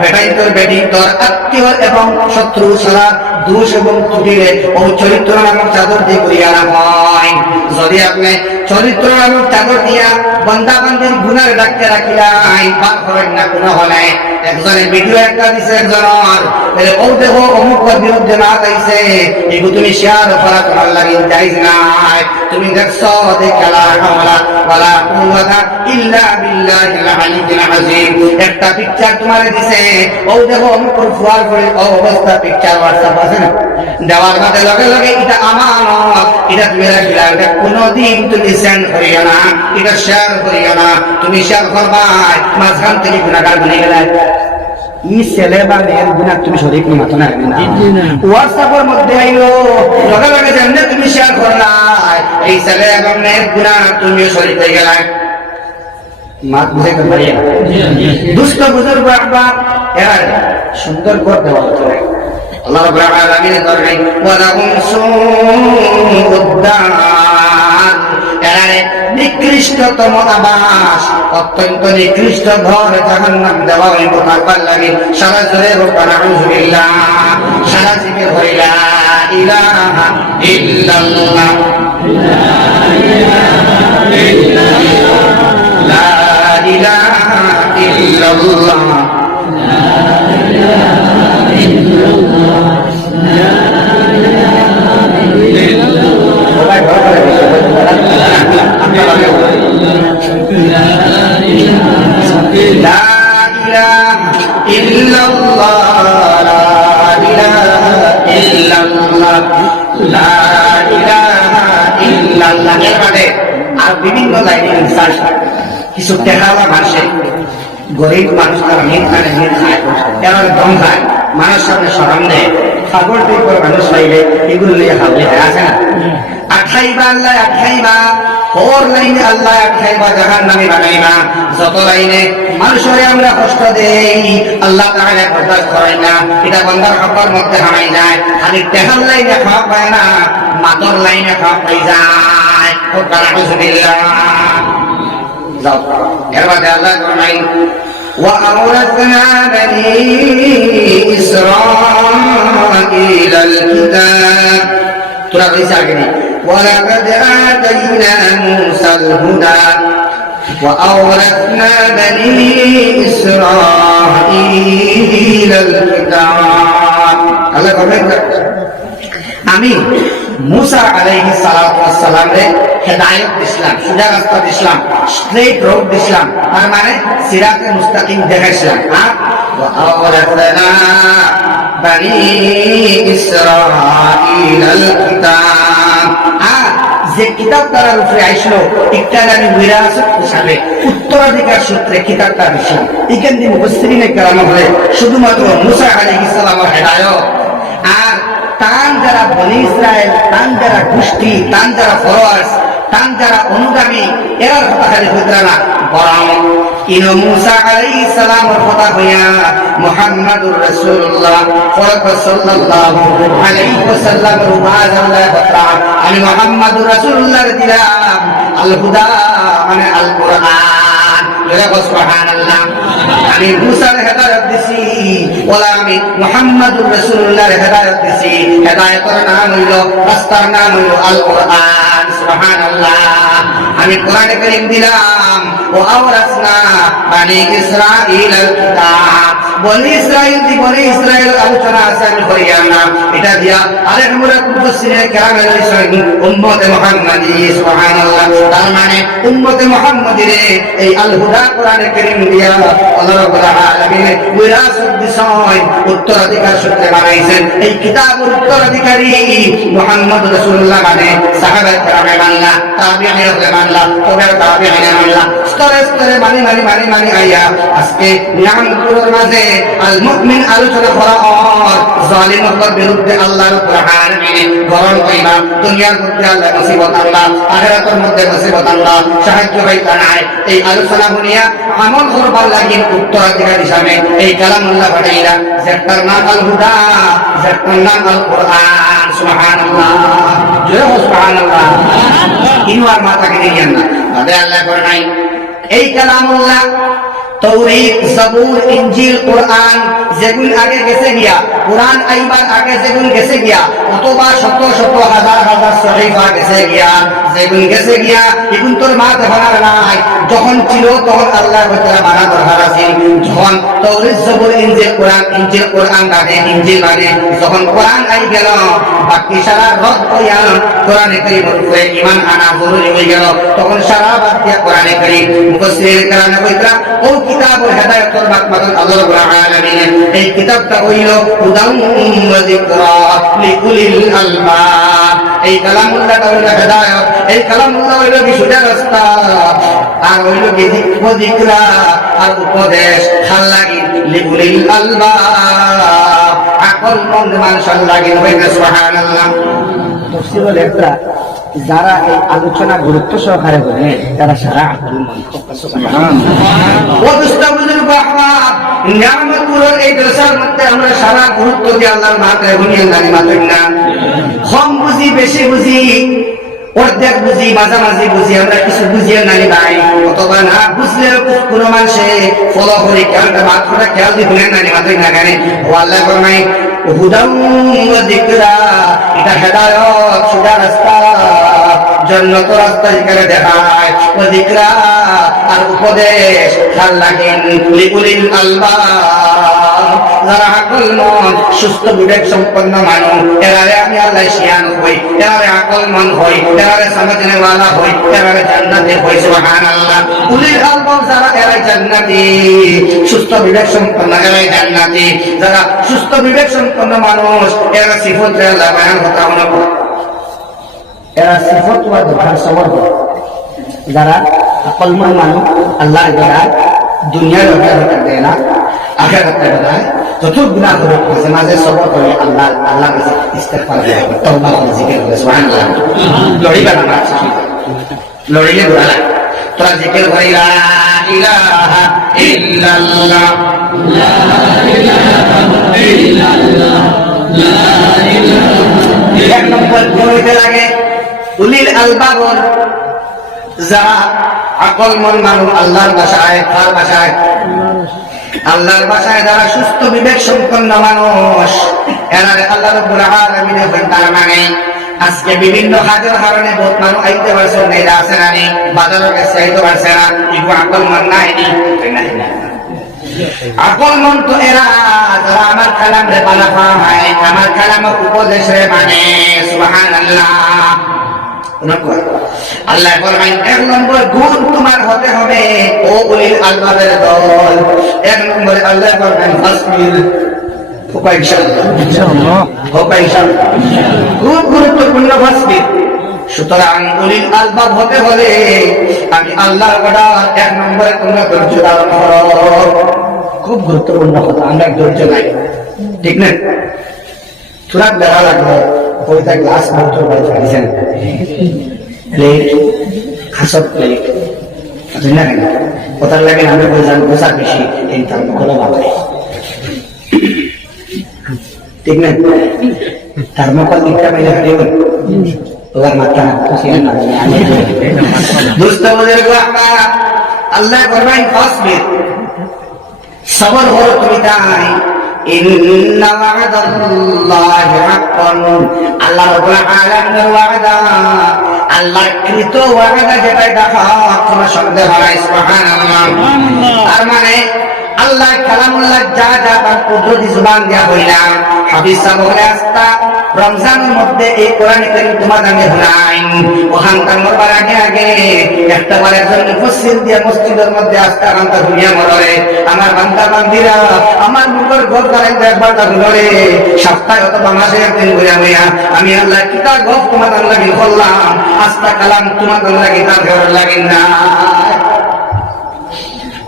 বেটাই তোর বেটি তোর আত্মীয় এবং শত্রু ছাড়া দোষ এবং ত্রুটিরে ও চরিত্র নামক চাদর দিয়ে করিয়া না হয়। যদি আপনি চরিত্র নামক চাদর দিয়া বন্দা বান্দির গুনার ডাকতে রাখিলাই পাপ করেন না কোনো হলে একজনের ভিডিও একটা দিছে একজনের ও দেখো অমুক বিরুদ্ধে না গাইছে এগুলো তুমি শেয়ার করা তোমার লাগে যাইজ নাই। তুমি দেখছো দেখালা হাওলা ওয়ালা কুওয়াতা ইল্লা বিল্লাহিল আলিয়্যিল আযীম একটা পিকচার তোমারে দিছে ও দেখো অমুক ফুয়ার করে ও অবস্থা পিকচার WhatsApp আছে না দেওয়ার মধ্যে লগে লগে এটা আমানত এটা তুমি রাখিলা এটা কোনোদিন তুমি সেন্ড করিও না এটা শেয়ার করিও না। তুমি শেয়ার করবা মাঝখান থেকে গুনাহগার বনে গেলে ই ছেলে বা মেয়ের গুনাহ তুমি শরীক নি মাতো না হোয়াটসঅ্যাপের মধ্যে আইলো লগে লগে যেমনে তুমি শেয়ার করলা এই ছেলে এবং মেয়ের গুনাহ তুমি শরীক হয়ে গেলা। মাত বুঝে করবা দুষ্ট বুজুর্গ বাবা এরা সুন্দর করে দেওয়া হতো আল্লাহ রাব্বুল আলামিনের দরবারে ওয়ালাহুম সুউদ্দার এরারে নিকৃষ্টতম আবাস অত্যন্ত নিকৃষ্ট ঘর জাহান্নাম দেওয়া হইব তারপর লাগে সারা জোরে রব্বানা আউযুবিল্লাহ সারা জিকির হইলা ইলাহা ইল্লাল্লাহ লা ইলাহা ইল্লাল্লাহ আর বিভিন্ন লাইনে কিছু টেকাওয়া মানুষের গরিব মানুষ তারা মিট খায় এরা দম খায় মানুষ সামনে সরম নেয় সাগর দিক করে মানুষ পাইলে এগুলো নিয়ে হাবলে আছে না আঠাইবা আল্লাহ আঠাইবা ওর লাইনে আল্লাহ আঠাইবা জাহান নামে বানাইবা যত লাইনে মানুষের আমরা কষ্ট দেই আল্লাহ তাআলা বরদাস্ত করেন না এটা বান্দার হকের মধ্যে হারাই যায় খালি টেহার লাইনে খাওয়া পায় না মাতর লাইনে খাওয়া পাই যায় আউযুবিল্লাহ যাও এর মধ্যে আল্লাহ ফরমায় وأورثنا بني إسرائيل الكتاب ترى ليس عقلي ولقد آتينا موسى الهدى وأورثنا بني إسرائيل الكتاب الله فرمائے আমি মুসা আলাইহিস সালাতু ওয়াস সালাম রে হেদায়েত দিলাম সোজা রাস্তা দিলাম স্ট্রেট রোড দিলাম তার মানে সিরাতে মুস্তাকিম দেখাইছিলাম আর ওয়াওরাসনা বানি ইসরাঈল আল কিতাব আর যে কিতাব তার উপরে আইছিল একটা আমি বিরাসত হিসাবে উত্তরাধিকার সূত্রে কিতাবটা দিলাম এখান দিয়ে মুফাসসিরিনে কেরাম বলে শুধুমাত্র মুসা আলাইহিস সালামের হেদায়েত আর তান যারা বনি ইসরায়েল তান যারা গোষ্ঠী তান যারা ফলোয়ার্স তান যারা অনুগামী এরা কথা খালি হইতরা না বরং ইনো মুসা আলাইহিস সালামের কথা হইয়া মুহাম্মাদুর রাসূলুল্লাহ সাল্লাল্লাহু আলাইহি ওয়াসাল্লামের ওয়াজ আল্লাহ তাআলা আমি মুহাম্মাদুর রাসূলুল্লাহর দিলাম আল হুদা মানে আল কোরআন সুবহানাল্লাহ আমি মুসার হেদায়েত দিছি ওলা আমি মুহাম্মাদুর রাসূলুল্লাহর হেদায়েত দিছি হেদায়েতের নাম হইল রাস্তার নাম হইল আল কোরআন সুবহানাল্লাহ আমি কোরআনে কারীম দিলাম ও আওরাসনা বানি ইসরাঈল আল কিতাব বনি ইসরাঈল আলোচনা আছে আমি করিয়া না এটা দিয়া আরেক মুরাদ মুফাসসিরে কেরামের বিষয় উম্মতে মুহাম্মাদি সুবহানাল্লাহ তার মানে উম্মতে মুহাম্মাদিরে এই আল হুদা কোরআনে কারীম দিয়া আল্লাহ রাব্বুল আলামিন বিরাসত বিষয় উত্তরাধিকার সূত্রে বানাইছেন এই কিতাবের উত্তরাধিকারী মুহাম্মদ রাসূলুল্লাহ মানে সাহাবায়ে কেরামে মানলা তাবিঈনে মানলা তাবিঈনে মানলা স্তরে স্তরে মানি আইয়া আজকে নিয়ামতের মাঝে আল মুমিন আলোচনা করা হয় জালিমদের বিরুদ্ধে আল্লাহর কোরআন মেনে গরম কইবা দুনিয়ার মধ্যে আল্লাহ মুসিবত আল্লাহ আখিরাতের মধ্যে মুসিবত আল্লাহ সাহায্য হইতা নাই এই আলোচনা শুনিয়া আমল করবার লাগি উত্তরাধিকার হিসাবে এই কালামুল্লাহ বানাইলা যার নাম আল হুদা যার নাম আল কোরআন সুবহানাল্লাহ জয় হোক সুবহানাল্লাহ ইনওয়ার মাতা কে দিয়েন না তাদের আল্লাহ করে নাই এই কালামুল্লাহ তৌরাত, জবুর, ইনজিল, কোরআন যেগুলো আগে গেছে গিয়া, কোরআন আইবার আগে যেগুলো গেছে গিয়া, অথবা শত শত হাজার হাজার সহিফা গেছে গিয়া, যেগুলো গেছে গিয়া এগুলো তোর মা দেখার নাই। যখন ছিল তখন আল্লাহ তাআলা মানা দরকার আছে। যখন তৌরাত, জবুর, ইনজিল কোরআন বাদে, ইনজিল বাদে যখন কোরআন আই গেল, বাকি সারা রদ হইয়া কোরআনে কারীমের উপরে ঈমান আনা জরুরি হয়ে গেল। তখন সারা বাদ দিয়া কোরআনে কারীম মুফাসসিরিন কেরামে কইরা ও কিতাবুল হিদায়াতুল মাকমাতুল আল্লাহ রাব্বুল আলামিন, এই কিতাবটা হইল হুদাম ওয়া যিকরা লিকুলিল আলবাব। এই কালামুল্লাহ হইল হিদায়াত, এই কালামুল্লাহ হইল বিশুদ্ধ রাস্তা, আর হইল যিকরা আর উপদেশ খাল লাগি লিকুলিল আলবাব, আকল মন মানুষের লাগি। সুবহানাল্লাহ। তফসিরুল ইকরা যারা এই আলোচনা গুরুত্ব সহকারে বলে তারা সারা আকল মন। সুবহানাল্লাহ। ও দুস্তাবুজুর বাহবাব, নিয়ামতগুলোর এই দশার মধ্যে আমরা সারা গুরুত্ব দিয়ে আল্লাহর মাথায় গুনিয়ে জানি মাত্র না। কম বুঝি, বেশি বুঝি, অর্ধেক বুঝি, মাঝামাঝি বুঝি, আমরা কিছু বুঝিয়ে নানি ভাই, অথবা না বুঝলেও কোনো মানুষে ফলো করে খেয়ালটা মাত্রটা খেয়াল দিয়ে শুনে নানি মাত্র না কেন। ও আল্লাহ ফরমায় হুদাম ওয়া যিকরা, এটা হেদায়েত, সোজা রাস্তা, জান্নাতের রাস্তা যেখানে দেখায়। ওয়া যিকরা আর উপদেশ খাল লাগেন লিকুলিল আলবাব, যারা আকল মন সুস্থ বিবেক সম্পন্ন মানুষ, এরারে আমি আল্লাহ শিয়ান হই, এরারে আকল মন হই, এরারে সমঝনে ওয়ালা হই, এরারে জান্নাতে হই। সুবহানাল্লাহ। উলিল আলবাব যারা, এরাই জান্নাতি, সুস্থ বিবেক সম্পন্ন এরাই জান্নাতি। যারা সুস্থ বিবেক সম্পন্ন মানুষ, এরা সিফত আল্লাহ বয়ান কথা মনে করে, এরা সিফত ওয়া দরকার সবর করে। যারা আকলমন মানুষ আল্লাহ দ্বারা দুনিয়ার অগ্রগতি দেয় না, আখিরাতে দেয়। যত গুনাহ করে মাঝে মাঝে সবর করে আল্লাহ কাছে ইস্তেগফার করে, তওবা করে, জিকির করে। সুবহানাল্লাহ। লড়িবা না, লড়িলে ভালো। তোরা জিকির করে লা ইলাহা ইল্লাল্লাহ, লা ইলাহা ইল্লাল্লাহ, লা ইলাহা। এক নম্বর পড়তে লাগে উলিল আলবাবর, যারা আকল মন মানুষ আল্লাহর ভাষায়, কার ভাষায়? আল্লাহর ভাষায় যারা সুস্থ বিবেক সম্পন্ন মানুষ, এনারে আল্লাহ রাব্বুল আলামিন তার মানে আজকে বিভিন্ন হাজার কারণে বহুত মানুষ আইতে পারছে না, এটা আছে না, বাজারে গেছে আইতে পারছে না, এগুলো আকল মন নাই। আকল মন তো এরা যারা আমার কালাম রে পালা পায়, আমার কালামের উপদেশ রে মানে। সুবহানাল্লাহ। আল্লাহ বলেন এক নম্বর গুণ তোমার হতে হবে ও উলিল আলবাবের দল। এক নম্বরে আল্লাহ বলেন ফাসবির, হোকা ইনশাআল্লাহ, হোকা ইনশাআল্লাহ, খুব গুরুত্বপূর্ণ ফাসবির। সুতরাং উলিল আলবাব হতে হলে আমি আল্লাহর কথা এক নম্বরে তোমরা ধৈর্য ধারণ করো। খুব গুরুত্বপূর্ণ কথা, আমরা ধৈর্য নাই, ঠিক না? তুরাত দেখা লাগলো ওইটা গ্লাস মাত্র বাইরে দিয়েছেন, প্লেট, খাসত প্লেট, না কেন কোথার লাগে আমি বললাম বোঝা বেশি, এই তার কোনো বাবা, ঠিক না? তার মকল দিকটা পাইলে হারিয়ে ওর মাত্রা দুষ্ট বলে আল্লাহ ফরমায় ফাসবির, সবর হলো তুমি তাই। ইন্না ওয়া'দাল্লাহি হাক্কান, আল্লাহ রাব্বুল আলামিনের ওয়াদা, আল্লাহর কৃত ওয়াদা যেটা দেখা কোনো সন্দেহ নাই। সুবহানাল্লাহ। তার মানে আল্লাহ কালামুল্লাহ যা যা তার কুদরতি জবান দিয়া হইলাম, হাফিজ সাহেব বলে আসতা রমজানের মধ্যে এই কোরআন কারীম তোমার নামে হুনাইন, ওখানকার মরবার আগে আগে একটা বার একজন মুফাসসির দিয়ে মসজিদের মধ্যে আসতা কান্তা দুনিয়া মরে, আমার বান্দা বান্দিরা আমার মুখের ঘর দ্বারা একবার তা ধরে সপ্তাহে অথবা মাসে একদিন ঘুরে আমি আল্লাহ কিতাব গপ তোমার লাগি করলাম, আস্তা কালাম তোমার লাগি তার ঘর লাগি না।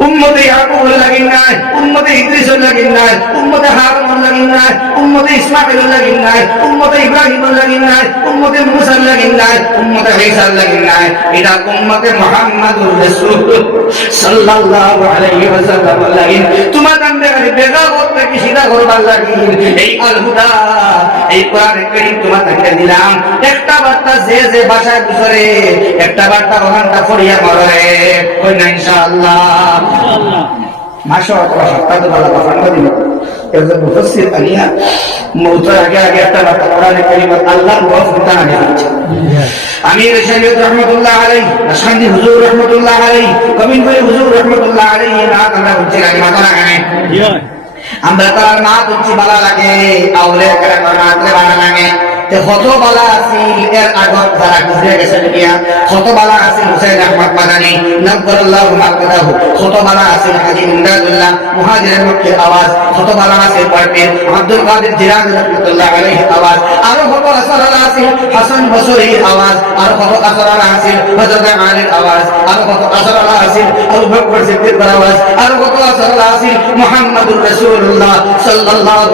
উম্মতে ইয়াকুব লাগিন নাই, উম্মতে ইদ্রিস লাগিন নাই, উম্মতে হারুন লাগিন নাই, উম্মতে ইসমাঈল লাগিন নাই, উম্মতে ইব্রাহিম লাগিন নাই, উম্মতে মুসা লাগিন নাই, উম্মতে ঈসা লাগিন নাই। এটা উম্মতে মুহাম্মাদুর রাসূল সাল্লাল্লাহু আলাইহি ওয়াসাল্লাম লাগিন। তোমার কান্দে বেগা করতে কি সিধা করবার লাগিন। এই আল হুদা, এই কোরআন কারীম তোমার কাছে দিলাম, একটা বার্তা যে যে ভাষায় বুঝরে, একটা বার্তা ওখানটা পড়িয়া মরে, কই না ইনশাআল্লাহ। মাসে অথবা সপ্তাহে বলা বা ফান্ড দিল একজন মুফাসসির আলিয়া মৌতের আগে আগে একটা বার্তা কোরআনে কারিমত আল্লাহর ওয়াজ বিধান আগে হচ্ছে আমির শরীয়ত রাহমাতুল্লাহ আলাইহি আশহাদি হুজুর রাহমাতুল্লাহ আলাইহি কবির ভাই হুজুর রাহমাতুল্লাহ আলাইহি না আমরা হচ্ছে আগে মাথা লাগানে আমরা তার না হচ্ছে বালা লাগে আউলে করে মাত্রে বালা লাগে তে কত বালা আছে এর আগত যারা গুজরে গেছে দুনিয়া কত বালা আছে হুসাইন আহমদ মাদানী নবরুল্লাহু মাকদাহু কত বালা আছে হাজী ইমদাদুল্লাহ মুহাজিরের মক্কের আওয়াজ কত বালা আছে পরপীর আব্দুল কাদের জিলানী রাহমাতুল্লাহ আলাইহি আওয়াজ আর কত আসরার আছে হাসান বসরির আওয়াজ আর কত আসরার আছে হযরত আলীর আওয়াজ আর কত আসরার আছে আবু বকর সিদ্দিকের আওয়াজ আর কত আসরার আছে মুহাম্মদুর রাসূলুল্লাহ সাল্লাল্লাহু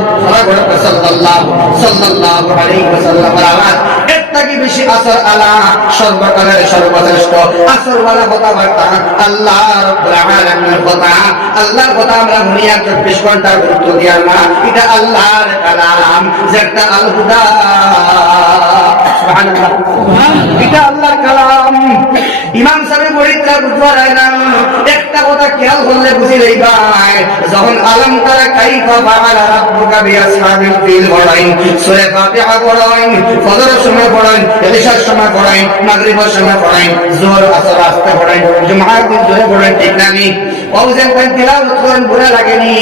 আলাইহি ওয়াসাল্লামের আওয়াজ এর থেকে বেশি আসর আলা সর্বকালের সর্বশ্রেষ্ঠ আসর ওয়ালা কথাবার্তা আল্লাহ রাব্বুল আলামিনের কথা আল্লাহর কথা আমরা দুনিয়া 24 ঘন্টা গুরুত্ব দিই না এটা আল্লাহর কালাম যেটা আল হুদা সুবহানাল্লাহ এটা আল্লাহর কালাম ইমাম সাহেব বলিতা বুঝবার হয় না একটা কথা খেয়াল করলে বুঝি লই ভাই যখন আলম তারা কাইফা ফাআলা রাব্বুকা বিআসহাবিল ফিল পড়াইন সূরা ফাতিহা পড়াইন ফজরের সময় পড়াইন ইশার সময় পড়াইন মাগরিবের সময় পড়াইন যোহর আসর আসতে পড়াইন জুমার দিন জোরে পড়াইন ঠিক না নি ওজেন কান তিলাওয়াত করেন বুরা লাগেনি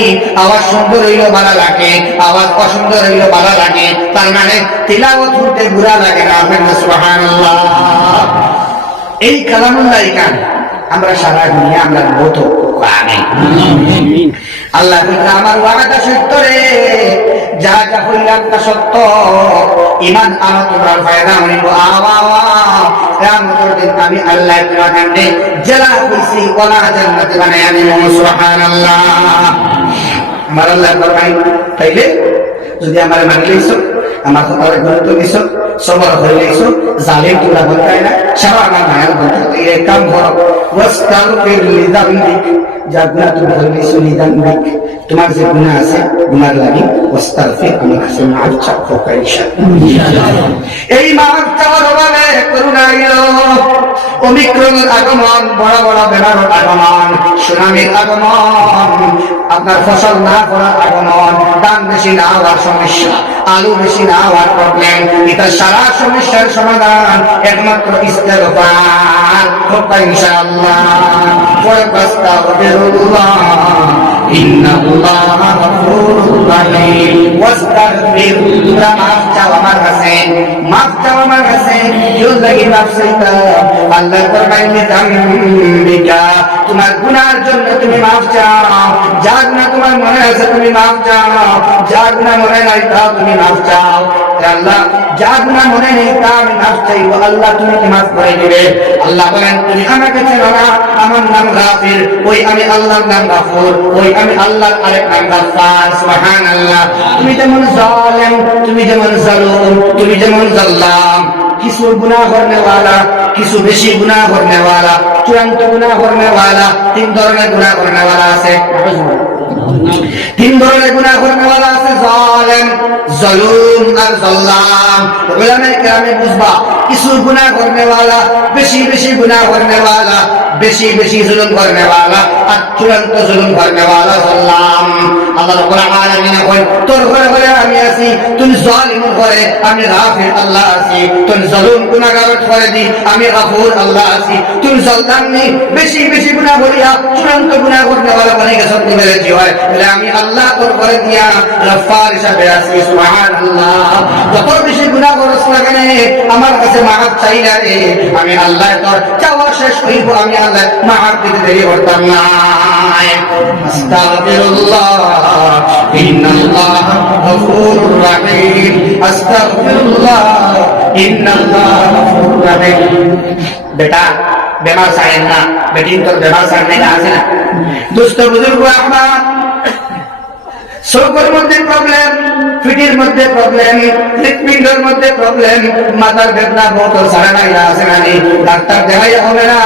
আওয়াজ সুন্দর হইলো ভালো লাগে আওয়াজ অসুন্দর হইলো ভালো লাগে তার মানে তিলাওয়াত করতে বুরা লাগে না সুবহানাল্লাহ এই কালামুল্লাহ কান আমরা সারা দুনিয়া আমরা মত কোরআনে আল্লাহ বলে আমার ওয়াদা সত্য রে যা যা হইলাম তা সত্য ঈমান আনো তোমার ফায়দা হইব আওয়া কিয়ামতের দিন আমি আল্লাহ তোমাকে জেলা কইছি ওলা জান্নাতে বানায়া দিব সুবহানাল্লাহ আমার আল্লাহ ফরমাই তাইলে যদি আমার মানলেইছো আমার কথা গুরুত্ব দিছো সবর হইলেইছো জালিম তোমরা বলতাই না সারা আমার মায়ার বলতে এই কাম করো ওয়াস্তাগফির লিযামবিক জাগনা তুমি হইলেইছো লিযামবিক তোমার যে গুনাহ আছে গুনার লাগি ওয়াস্তাগফির আমি হাসিন আচ্ছা হোক ইনশাআল্লাহ এই মাফ চাওয়ার অভাবে করুণা এলো ওমিক্রনের আগমন বড় বড় বেমারের আগমন সুনামির আগমন আপনার ফসল না করার আগমন দাম বেশি না হওয়ার সমস্যা আলু বেশি না হওয়ার প্রবলেম এটা সারা সমস্যার সমাধান একমাত্র ইস্তেগফার হোক ইনশাআল্লাহ পরে আস্তাগফিরুল্লাহ ইন্নাল্লাহা গফুরুর রহিম ওয়াস্তাগফির মাফ চাও আমার কাছে মাফ চাও আমার কাছে কেউ লাগি মাফ চাইতা আল্লাহ ফরমাইলে জামবিকা তোমার গুনার জন্য তুমি মাফ চাও যা গুনাহ তোমার মনে আছে তুমি মাফ চাও যা গুনাহ মনে নাই তা তুমি মাফ চাও আল্লাহ যা গুনাহ মনে নেই তা আমি মাফ চাইবো আল্লাহ তুমি কি মাফ করে দিবে আল্লাহ বলেন তুমি আমাকে চেনো না আমার নাম গাফির ওই আমি আল্লাহর নাম গাফুর ওই আমি আল্লাহর আরেক নাম গাফফার সুবহানাল্লাহ তুমি যেমন জালেম তুমি যেমন জালুম তুমি যেমন জাল্লাম কিছু গুনাহ করনে वाला কিছু বেশি গুনাহ করনে वाला চূড়ান্ত গুনাহ করনে वाला তিন ধরনের গুনাহ করনে वाला আছে তিন ধরনের গুনাহ করনে वाला আছে জালেম জালুম আর জাল্লাম উলামায়ে কেরামে বুঝবা কিছু গুনাহ করনে वाला বেশি বেশি গুনাহ করনে वाला বেশি বেশি জুলুম করনে वाला আর চূড়ান্ত জুলুম করনে वाला জাল্লাম আল্লাহ রাব্বুল আলামিন কই তোর ঘরে ঘরে আমি আছি তুমি জালিম ঘরে আমি গাফির আল্লাহ আছি তুমি জালুম গুনাহগার ঘরে দি আমি গাফুর আল্লাহ আছি তুমি জাল্লাম নি বেশি বেশি গুনাহ করিয়া চূড়ান্ত গুনাহ করনে वाला বনে গেছো তুমি মেরে জি হয় বলে আমি আল্লাহ তোর ঘরে দিয়া গফফার হিসাবে আছি সুবহানাল্লাহ যত বেশি গুনাহ করছ না কেন আমার কাছে মাফ চাইলা রে আমি আল্লাহ তোর চাওয়া শেষ হইব আমি আল্লাহ মাফ দিতে দেরি করতাম না আস্তাগফিরুল্লাহ ইন্নাল্লাহা গফুরুর রহিম আস্তাগফিরুল্লাহ ইন্নাল্লাহা গফুরুর রহিম বেটা বেমার সাহেব না বেটিন তোর বেমার সাহেব না আছে না দুষ্ট বুজুর্গ আহমদ চোখের মধ্যে প্রবলেম পিঠের মধ্যে প্রবলেম হৃৎপিণ্ডের মধ্যে প্রবলেম মাথার বেদনা বহুত সারা নাই আছে না ডাক্তার দেখাই হবে না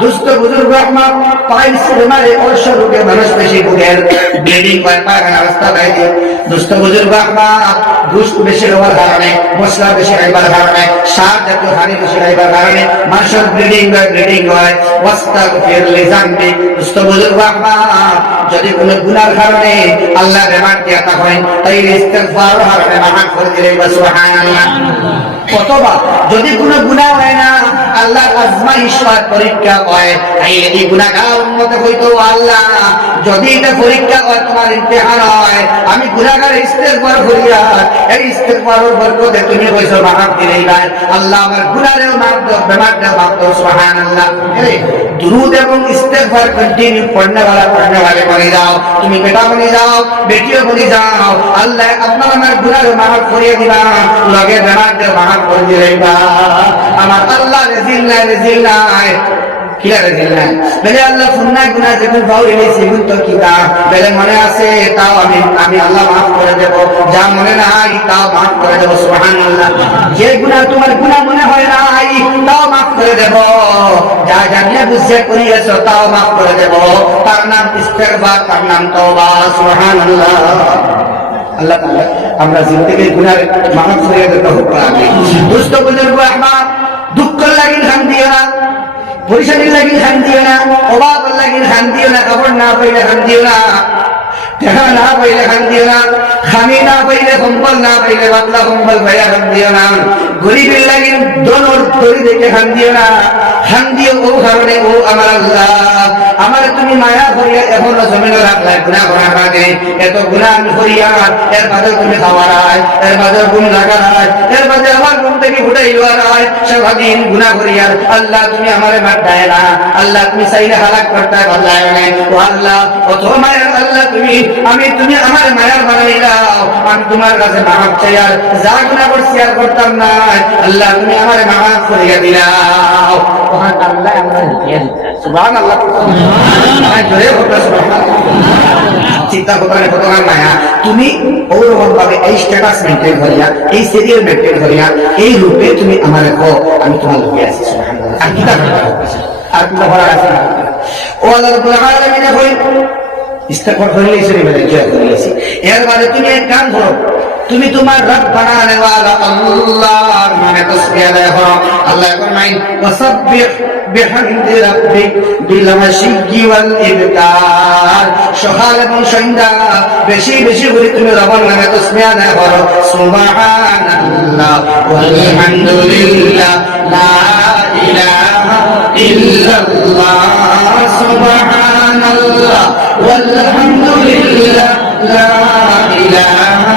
দুস্থ বুজুর্গ আমার পাইলস বেমারে অর্শ রোগে মানুষ বেশি ভোগের, ব্লিডিং হয়, পায়খানা রাস্তা বাইরে। দুস্থ বুজুর্গ আমার ঘুষ বেশি হওয়ার কারণে, মশলা বেশি খাইবার কারণে, সার জাতীয় হানি বেশি খাইবার কারণে মানুষের ব্লিডিং হয়। ওয়াস্তাগফির লিযামবি। দুস্থ বুজুর্গ আমার যদি কোনো গুনার কারণে আল্লাহ বেমার দিয়া থাকেন, তাই ইস্তিগফার হারবে মাফ করে দিলে সুবহানাল্লাহ। অথবা যদি কোনো গুনাহ হয় না, আল্লাহর আজমাইশ হয়, পরীক্ষা হয়, তাই এই গুনাহগার উম্মত হইতো আল্লাহ যদি এটা পরীক্ষা হয়, তোমার ইমতিহান হয়, আমি গুনাহগার ইস্তিগফার করিয়া এই ইস্তিগফারের বরকতে তুমি কইছো মাফ দিলেই ভাই আল্লাহ আমার গুনাহেও মাফ দাও, বেমারটা মাফ দাও সুবহানাল্লাহ। এই দুরূদ এবং ইস্তিগফার কন্টিনিউ পড়নে वाले বনে যাও, তুমি বেটা বনে যাও, বেটিও বনে যাও, আল্লাহ আপনার আমার গুনাহেও মাফ করিয়ে দিবা, লগে বেমারটা মাফ করে দিলেইবা। আমার আল্লাহ রেজিল নাই কিলা রেজিল নাই বলে আল্লাহ ফুন্না গুনাহ যেগুলো পাও এই সেগুলো তো কিতা বলে মনে আছে তাও আমি আল্লাহ মাফ করে দেব, যা মনে নাই তাও মাফ করে দেব সুবহানাল্লাহ। যে গুনাহ তোমার গুনাহ মনে হয় নাই তাও মাফ করে দেব, যা জানিয়ে বুঝে করিয়েছো তাও মাফ করে দেব। তার নাম ইস্তিগফার, তার নাম তওবা সুবহানাল্লাহ। আল্লাহ তাআলা আমরা জিন্দেগির গুনাহ মাফ করে দিতে হোক। দুস্থ বুজুর্গ আমার দুঃখ লাগি খান দিও না, পরিশানির লাগি খান দিও না, অভাব লাগি খান দিও না, কাপড় না পাইলে খান দিও না, টাকা না পাইলে খান দিও না, খামি না পাইলে, কম্বল না পাইলে পাতলা কম্বল পাইলে খান দিও না, গরিবের লাগি দনর দড়ি দেখে খান দিও না। খান দিও ও কারণে ও আমার আল্লাহ আমার তুমি মায়া করিয়া এখনো জমিনে রাখলাই গুনাহ করার আগে, এত গুনাহ আমি করিয়া এর বাদে তুমি খাওয়ারায়, এর বাদে গুণ লাগারায়, এর বাদে আমার গুণ থেকে ফুটাই লওয়ারায়, সারাদিন গুনাহ করিয়া আল্লাহ তুমি আমারে মার দেয় না, আল্লাহ তুমি চাইলে হালাক করতে পারলাই না। ও আল্লাহ কত মায়ের আল্লাহ তুমি আমার মায়ার বানাই দাও, আমি তোমার কাছে মাফ চাই, আর যা গুনাহ করছি আর করতাম না আল্লাহ তুমি আমারে মাফ করিয়া দিলাও। ওখান আল্লাহ আমরা সুবহানাল্লাহ চিন্তা করতে কতক্ষণ মায়া তুমি ওরকম ভাবে এই স্ট্যাটাস মেনটেন করিয়া, এই সিরিয়াল মেনটেন করিয়া, এই রূপে তুমি আমার কো আমি তোমার লোকে আছি সুবহানাল্লাহ। আর কিতা আর কিতা করার আছে ও আল্লাহ রাব্বুল আলামিন কই ইস্তিগফার করিলেই সরি বলে জয় করিয়েছি। এর বাদে তুমি এক কাম করো, তুমি তোমার রব বানানে ওয়ালা আল্লাহর নামে তাসবিহ আদায় করো। আল্লাহ ফরমায় ওয়াসাব্বিহ বিহামদি রাব্বিক বিল আশিয়্যি ওয়াল ইবকার, সকাল এবং সন্ধ্যা বেশি বেশি করে তুমি রবের নামে তাসবিহ আদায় করো। সুবহানাল্লাহ ওয়ালহামদুলিল্লাহ লা ইলাহা ইল্লাল্লাহ, সুবহানাল্লাহ ওয়ালহামদুলিল্লাহ লা ইলাহা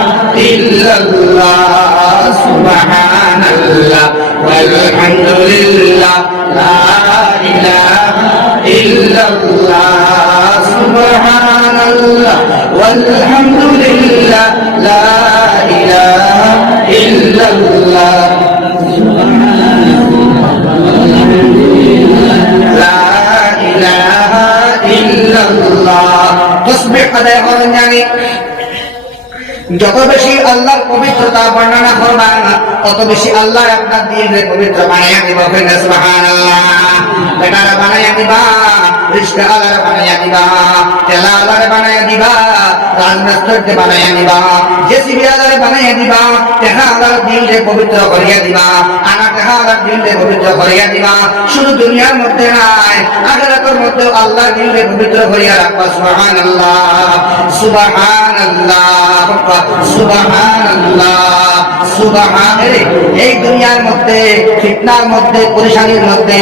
ইল্লাল্লাহ, সুবহানাল্লাহ ওয়ালহামদুলিল্লাহ লা ইলাহা ইল্লাল্লাহ, সুবহানাল্লাহ ওয়ালহামদুলিল্লাহ লা ইলাহা ইল্লাল্লাহ, লা ইলাহা ইল্লাল্লাহ। তাসবিহ আদায় করেন জানি যত বেশি আল্লাহর পবিত্রতা বর্ণনা করবা তত বেশি আল্লাহ আপনার দিনের পবিত্র বানাইয়া দিব। সুবহানাল্লাহ। বেটারা বানাইয়া দিবা, রিস্কা আলার বানাইয়া দিবা, তেলা আলার বানাইয়া দিবা, রাজমিস্ত্রিকে বানাইয়া দিবা, জেসিবি আলার বানাইয়া দিবা, তেহা আলার দিনকে পবিত্র করিয়া দিবা, আনা তেহা আলার দিনকে পবিত্র করিয়া দিবা। শুধু দুনিয়ার মধ্যে নাই, আখিরাতের মধ্যে আল্লাহ দিনকে পবিত্র করিয়া রাখবা। সুবহানাল্লাহ সুবহানাল্লাহ সুবহানাল্লাহ সুবহানাল্লাহ। এই দুনিয়ার মধ্যে ফিতনার মধ্যে, পরেশানির মধ্যে,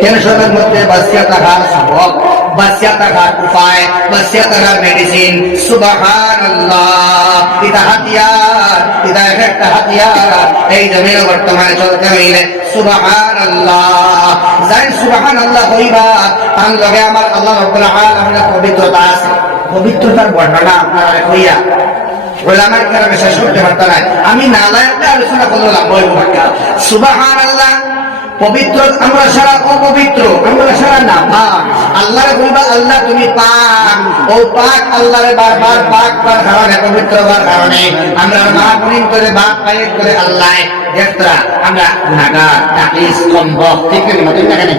টেনশনের মধ্যে বাঁচিয়া থাকার সবক, বাঁচিয়া থাকার উপায়, বাঁচিয়া থাকার মেডিসিন সুবহানাল্লাহ। এটা হাতিয়ার, এটা একটা হাতিয়ার এই জমিনে বর্তমানে চলতে হইলে সুবহানাল্লাহ। যাই সুবহানাল্লাহ হইবা তার লগে আমার আল্লাহ রাব্বুল আলামিনের পবিত্রতা আছে। পবিত্রতার বর্ণনা আপনারা হইয়া ওলামায়ে কেরাম শেষ করতে পারত না, আমি নালায়েকটা আলোচনা করলাম বলবো একটা। সুবহানাল্লাহ পবিত্র, আমরা সারা অপবিত্র, আমরা সারা না পাক। আল্লাহরে বলবা আল্লাহ তুমি পাক, ও পাক আল্লাহরে বারবার পাক পাক কারণে, পবিত্র হওয়ার কারণে আমরা মহাপুরিন করে বাক পাইক করে আল্লাহ দেখতরা আমরা গুনাহগার, তাকলিস, কম ঠিক না?